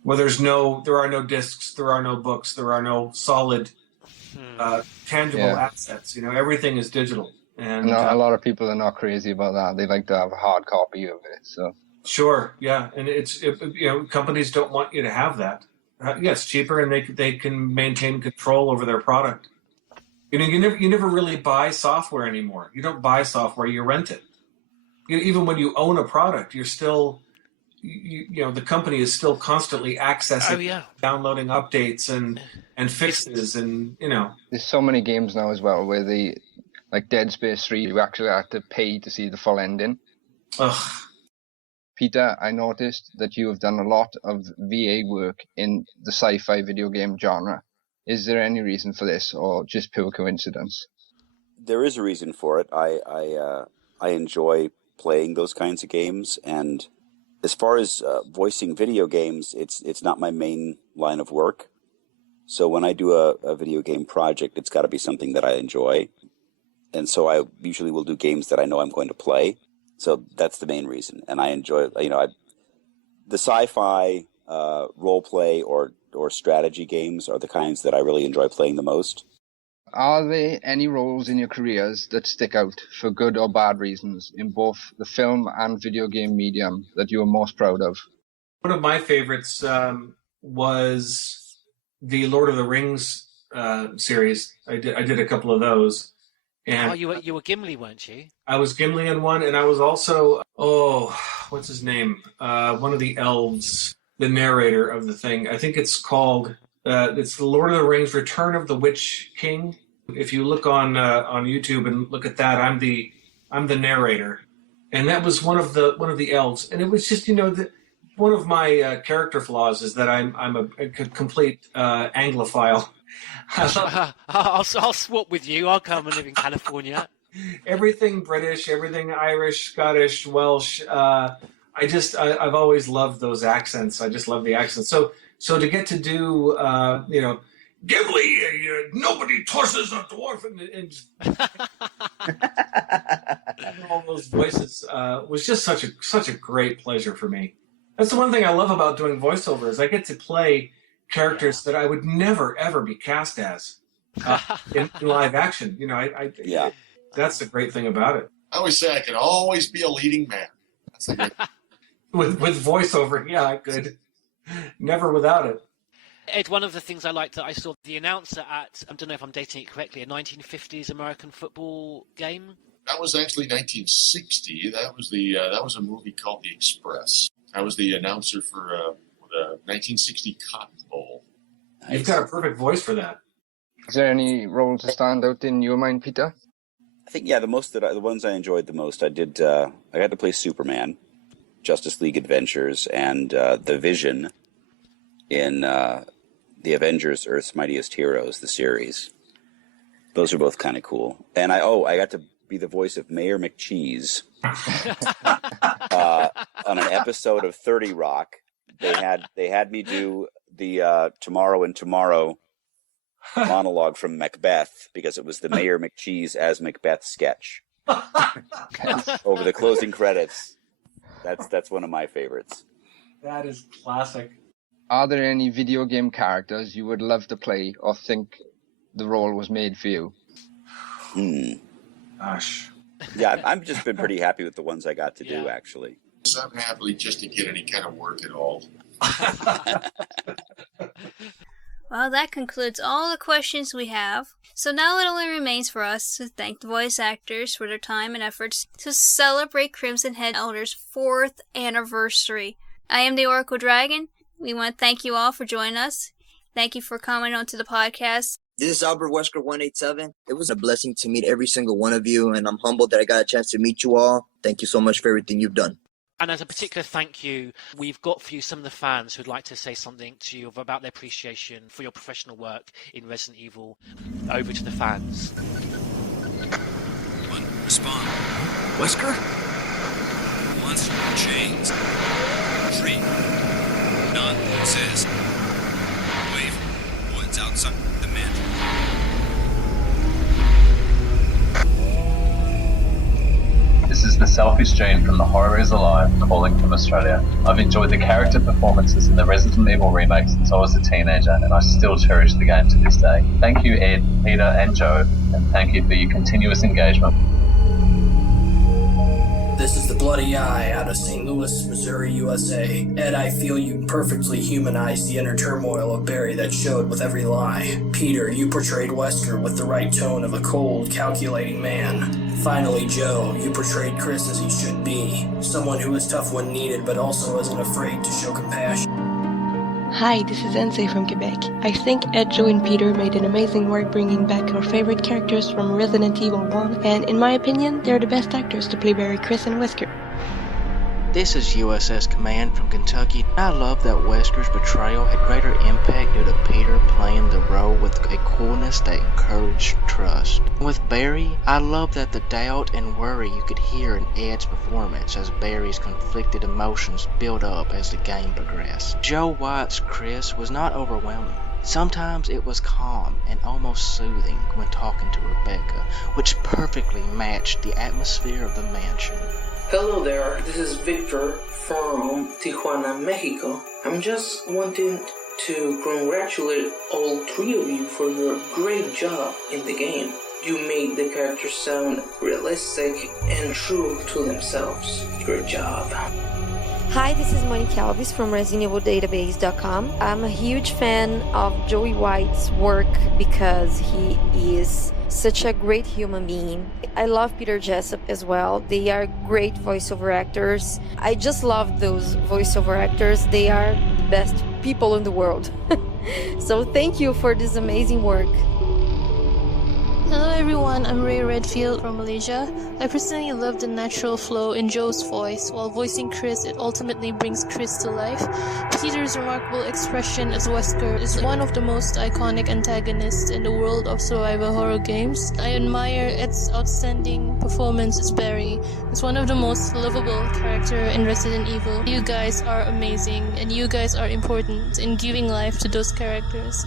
where there are no discs, there are no books, there are no solid, tangible assets. Everything is digital. And a lot of people are not crazy about that. They like to have a hard copy of it. So sure, yeah, and companies don't want you to have that. It's cheaper, and they can maintain control over their product. You never really buy software anymore. You don't buy software, you rent it. Even when you own a product, you're still, the company is still constantly accessing, downloading updates and fixes, and There's so many games now as well where like Dead Space 3, you actually have to pay to see the full ending. Ugh. Peter, I noticed that you have done a lot of VA work in the sci-fi video game genre. Is there any reason for this, or just pure coincidence? There is a reason for it. I enjoy playing those kinds of games, and as far as voicing video games, it's not my main line of work. So when I do a video game project, it's got to be something that I enjoy, and so I usually will do games that I know I'm going to play. So that's the main reason, and I enjoy, the sci-fi role play or strategy games are the kinds that I really enjoy playing the most. Are there any roles in your careers that stick out for good or bad reasons in both the film and video game medium that you are most proud of? One of my favorites was the Lord of the Rings series. I did a couple of those. And you were Gimli, weren't you? I was Gimli in one, and I was also, what's his name? One of the elves, the narrator of the thing. I think it's called, it's the Lord of the Rings, Return of the Witch King. If you look on YouTube and look at that, I'm the narrator, and that was one of the elves. And it was just, one of my character flaws is that I'm a complete Anglophile. I'll swap with you. I'll come and live in California. Everything British, everything Irish, Scottish, Welsh. I've always loved those accents. I just love the accents. So to get to do, Gimli, nobody tosses a dwarf, and all those voices was just such a great pleasure for me. That's the one thing I love about doing voiceover is I get to play characters that I would never ever be cast as in live action. That's the great thing about it. I always say I can always be a leading man. That's a great... with voiceover, yeah, I could. Never without it. Ed, one of the things I liked that I saw the announcer at, I don't know if I'm dating it correctly, a 1950s American football game. That was actually 1960. That was a movie called The Express. I was the announcer for the 1960 Cotton Bowl. You've got a perfect voice for that. Is there any roles that stand out in your mind, Peter? I think the ones I enjoyed the most. I got to play Superman, Justice League Adventures, and the Vision in the Avengers: Earth's Mightiest Heroes, the series. Those are both kind of cool. And I got to be the voice of Mayor McCheese on an episode of 30 Rock. They had me do the Tomorrow and Tomorrow monologue from Macbeth because it was the Mayor McCheese as Macbeth sketch over the closing credits. That's one of my favorites. That is classic. Are there any video game characters you would love to play or think the role was made for you? Gosh. Yeah, I've just been pretty happy with the ones I got to do, actually. I'm happy just to get any kind of work at all. Well, that concludes all the questions we have. So now it only remains for us to thank the voice actors for their time and efforts to celebrate Crimson Head Elder's 4th anniversary. I am the Oracle Dragon. We want to thank you all for joining us. Thank you for coming onto the podcast. This is Albert Wesker 187. It was a blessing to meet every single one of you, and I'm humbled that I got a chance to meet you all. Thank you so much for everything you've done. And as a particular thank you, we've got for you some of the fans who'd like to say something to you about their appreciation for your professional work in Resident Evil. Over to the fans. One, respond. Wesker? Once, chains. 3. None says. Wave. Woods outside the mantle. This is the Selfish Gene from The Horror Is Alive, calling from Australia. I've enjoyed the character performances in the Resident Evil remake since I was a teenager, and I still cherish the game to this day. Thank you, Ed, Peter, and Joe, and thank you for your continuous engagement. The This is the Bloody Eye out of St. Louis, Missouri, USA. Ed, I feel you perfectly humanized the inner turmoil of Barry that showed with every lie. Peter, you portrayed Wesker with the right tone of a cold, calculating man. Finally, Joe, you portrayed Chris as he should be. Someone who is tough when needed, but also isn't afraid to show compassion. Hi, this is Ense from Quebec. I think Ed, Joe, and Peter made an amazing work bringing back our favorite characters from Resident Evil 1, and in my opinion, they're the best actors to play Barry, Chris, and Wesker. This is USS Command from Kentucky. I love that Wesker's betrayal had greater impact due to Peter playing the role with a coolness that encouraged trust. With Barry, I love that the doubt and worry you could hear in Ed's performance as Barry's conflicted emotions built up as the game progressed. Joe Whyte's Chris was not overwhelming. Sometimes it was calm and almost soothing when talking to Rebecca, which perfectly matched the atmosphere of the mansion. Hello there, this is Victor from Tijuana, Mexico. I'm just wanting to congratulate all three of you for your great job in the game. You made the characters sound realistic and true to themselves. Great job. Hi, this is Monique Alves from ResidentEvilDatabase.com. I'm a huge fan of Joey Whyte's work because he is such a great human being. I love Peter Jessop as well. They are great voiceover actors. I just love those voiceover actors. They are the best people in the world. So thank you for this amazing work. Hello everyone, I'm Ray Redfield from Malaysia. I personally love the natural flow in Joe's voice. While voicing Chris, it ultimately brings Chris to life. Peter's remarkable expression as Wesker is one of the most iconic antagonists in the world of survival horror games. I admire Ed's outstanding performance as Barry. He's one of the most lovable characters in Resident Evil. You guys are amazing, and you guys are important in giving life to those characters.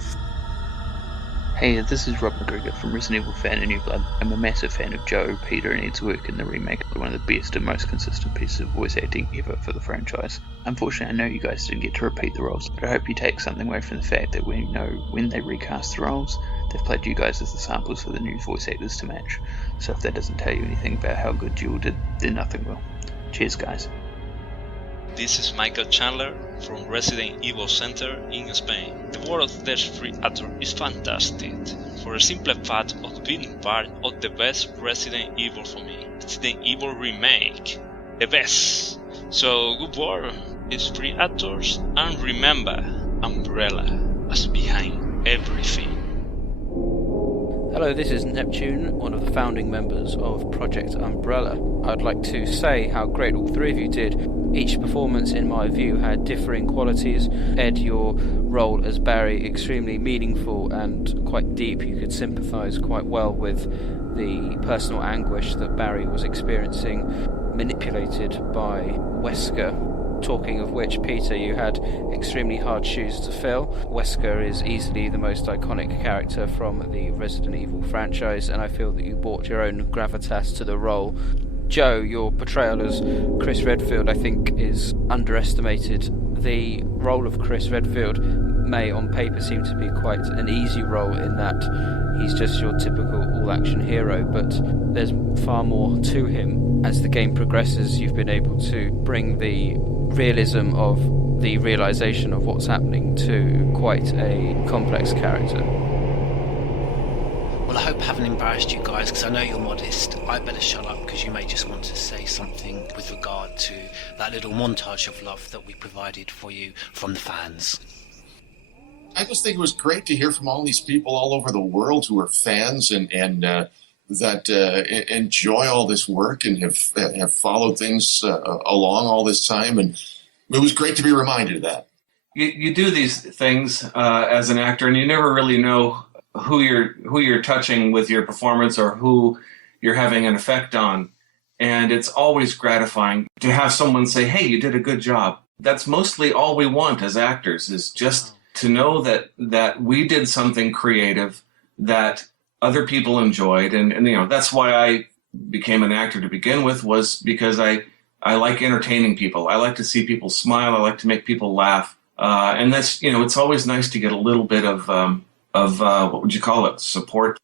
Hey, this is Rob McGregor from Resident Evil Fan and New Blood. I'm a massive fan of Joe, Peter, and Ed's work in the remake. One of the best and most consistent pieces of voice acting ever for the franchise. Unfortunately, I know you guys didn't get to repeat the roles, but I hope you take something away from the fact that we know when they recast the roles, they've played you guys as the samples for the new voice actors to match. So if that doesn't tell you anything about how good Joel did, then nothing will. Cheers, guys. This is Michael Chandler from Resident Evil Center in Spain. The world of this free actor is fantastic, for the simple fact of being part of the best Resident Evil for me. Resident Evil Remake, the best. So good work, it's free actors, and remember, Umbrella is behind everything. Hello, this is Neptune, one of the founding members of Project Umbrella. I'd like to say how great all three of you did. Each performance, in my view, had differing qualities. Ed, your role as Barry, extremely meaningful and quite deep. You could sympathise quite well with the personal anguish that Barry was experiencing, manipulated by Wesker. Talking of which, Peter, you had extremely hard shoes to fill. Wesker is easily the most iconic character from the Resident Evil franchise, and I feel that you brought your own gravitas to the role. Joe, your portrayal as Chris Redfield, I think, is underestimated. The role of Chris Redfield may, on paper, seem to be quite an easy role in that he's just your typical all-action hero, but there's far more to him. As the game progresses, you've been able to bring the realism of the realization of what's happening to quite a complex character. Well, I hope I haven't embarrassed you guys, because I know you're modest. I better shut up, because you may just want to say something with regard to that little montage of love that we provided for you from the fans. I just think it was great to hear from all these people all over the world who are fans and that enjoy all this work and have followed things along all this time. And it was great to be reminded of that. You do these things as an actor, and you never really know who you're touching with your performance or who you're having an effect on. And it's always gratifying to have someone say, hey, you did a good job. That's mostly all we want as actors, is just to know that we did something creative that other people enjoyed. And you know, that's why I became an actor to begin with, was because I like entertaining people. I like to see people smile. I like to make people laugh. And that's, you know, it's always nice to get a little bit of what would you call it, support.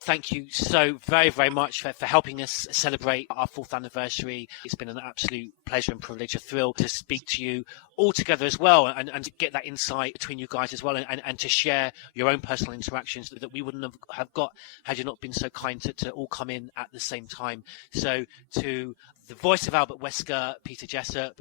Thank you so very, very much for helping us celebrate our 4th anniversary. It's been an absolute pleasure and privilege, a thrill to speak to you all together as well and to get that insight between you guys as well and to share your own personal interactions that we wouldn't have got had you not been so kind to all come in at the same time. So to the voice of Albert Wesker, Peter Jessop,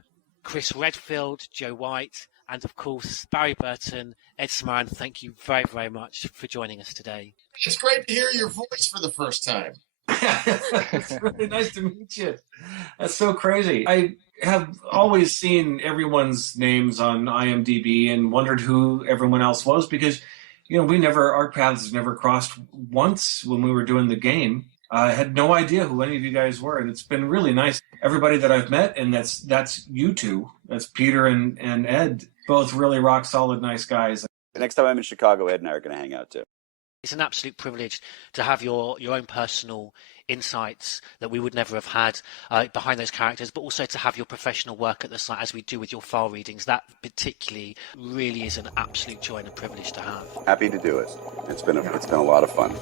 Chris Redfield, Joe Whyte, and of course, Barry Burton, Ed Smaron, thank you very, very much for joining us today. It's great to hear your voice for the first time. It's really nice to meet you. That's so crazy. I have always seen everyone's names on IMDb and wondered who everyone else was because, our paths never crossed once when we were doing the game. I had no idea who any of you guys were, and it's been really nice. Everybody that I've met, and that's you two. That's Peter and Ed, both really rock solid, nice guys. The next time I'm in Chicago, Ed and I are going to hang out too. It's an absolute privilege to have your own personal insights that we would never have had behind those characters, but also to have your professional work at the site as we do with your file readings. That particularly really is an absolute joy and a privilege to have. Happy to do it. It's been a lot of fun.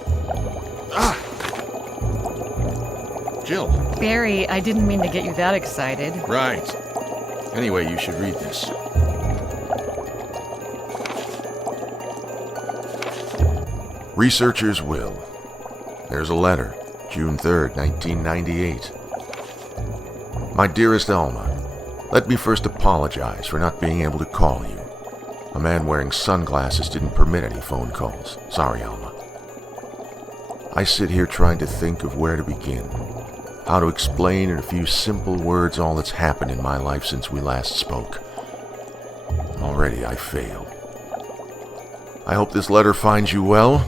Jill. Barry, I didn't mean to get you that excited. Right. Anyway, you should read this. Researcher's will. There's a letter, June 3rd, 1998. My dearest Alma, let me first apologize for not being able to call you. A man wearing sunglasses didn't permit any phone calls. Sorry, Alma. I sit here trying to think of where to begin. How to explain in a few simple words all that's happened in my life since we last spoke. Already I failed. I hope this letter finds you well,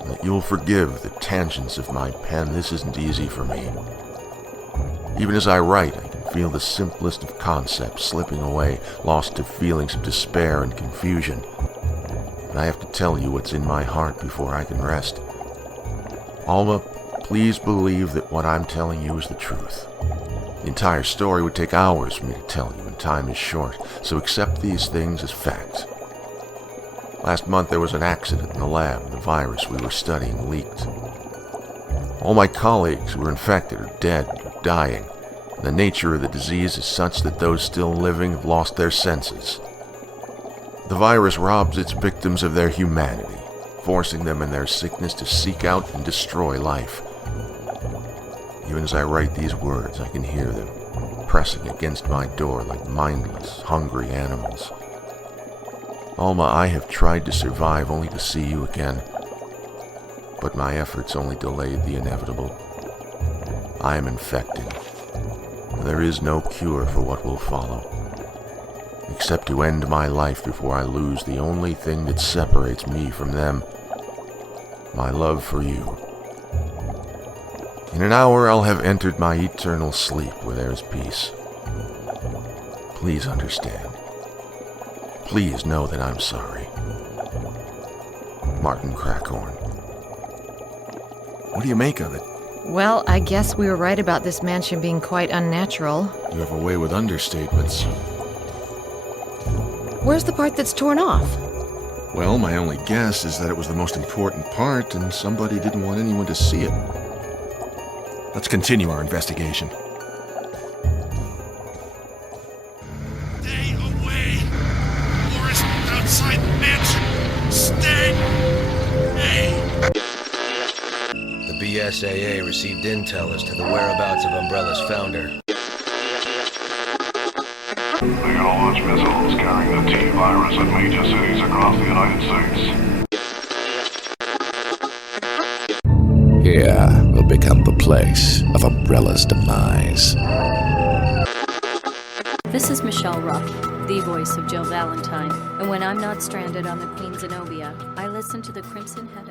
and that you'll forgive the tangents of my pen. This isn't easy for me. Even as I write, I can feel the simplest of concepts slipping away, lost to feelings of despair and confusion. And I have to tell you what's in my heart before I can rest. Alma, please believe that what I'm telling you is the truth. The entire story would take hours for me to tell you, and time is short, so accept these things as facts. Last month there was an accident in the lab, and the virus we were studying leaked. All my colleagues who were infected are dead or dying, and the nature of the disease is such that those still living have lost their senses. The virus robs its victims of their humanity, forcing them in their sickness to seek out and destroy life. Even as I write these words, I can hear them pressing against my door like mindless, hungry animals. Alma, I have tried to survive only to see you again, but my efforts only delayed the inevitable. I am infected. There is no cure for what will follow, except to end my life before I lose the only thing that separates me from them, my love for you. In an hour I'll have entered my eternal sleep where there is peace. Please understand. Please know that I'm sorry. Martin Crackhorn. What do you make of it? Well, I guess we were right about this mansion being quite unnatural. You have a way with understatements. Where's the part that's torn off? Well, my only guess is that it was the most important part and somebody didn't want anyone to see it. Let's continue our investigation. Stay away! Forest outside the mansion! Stay! Hey! The BSAA received intel as to the whereabouts of Umbrella's founder. They gonna launch missiles carrying the T-virus at major cities across the United States. Here will become the place of Umbrella's demise. This is Michelle Ruff, the voice of Jill Valentine, and when I'm not stranded on the Queen Zenobia, I listen to the Crimson Head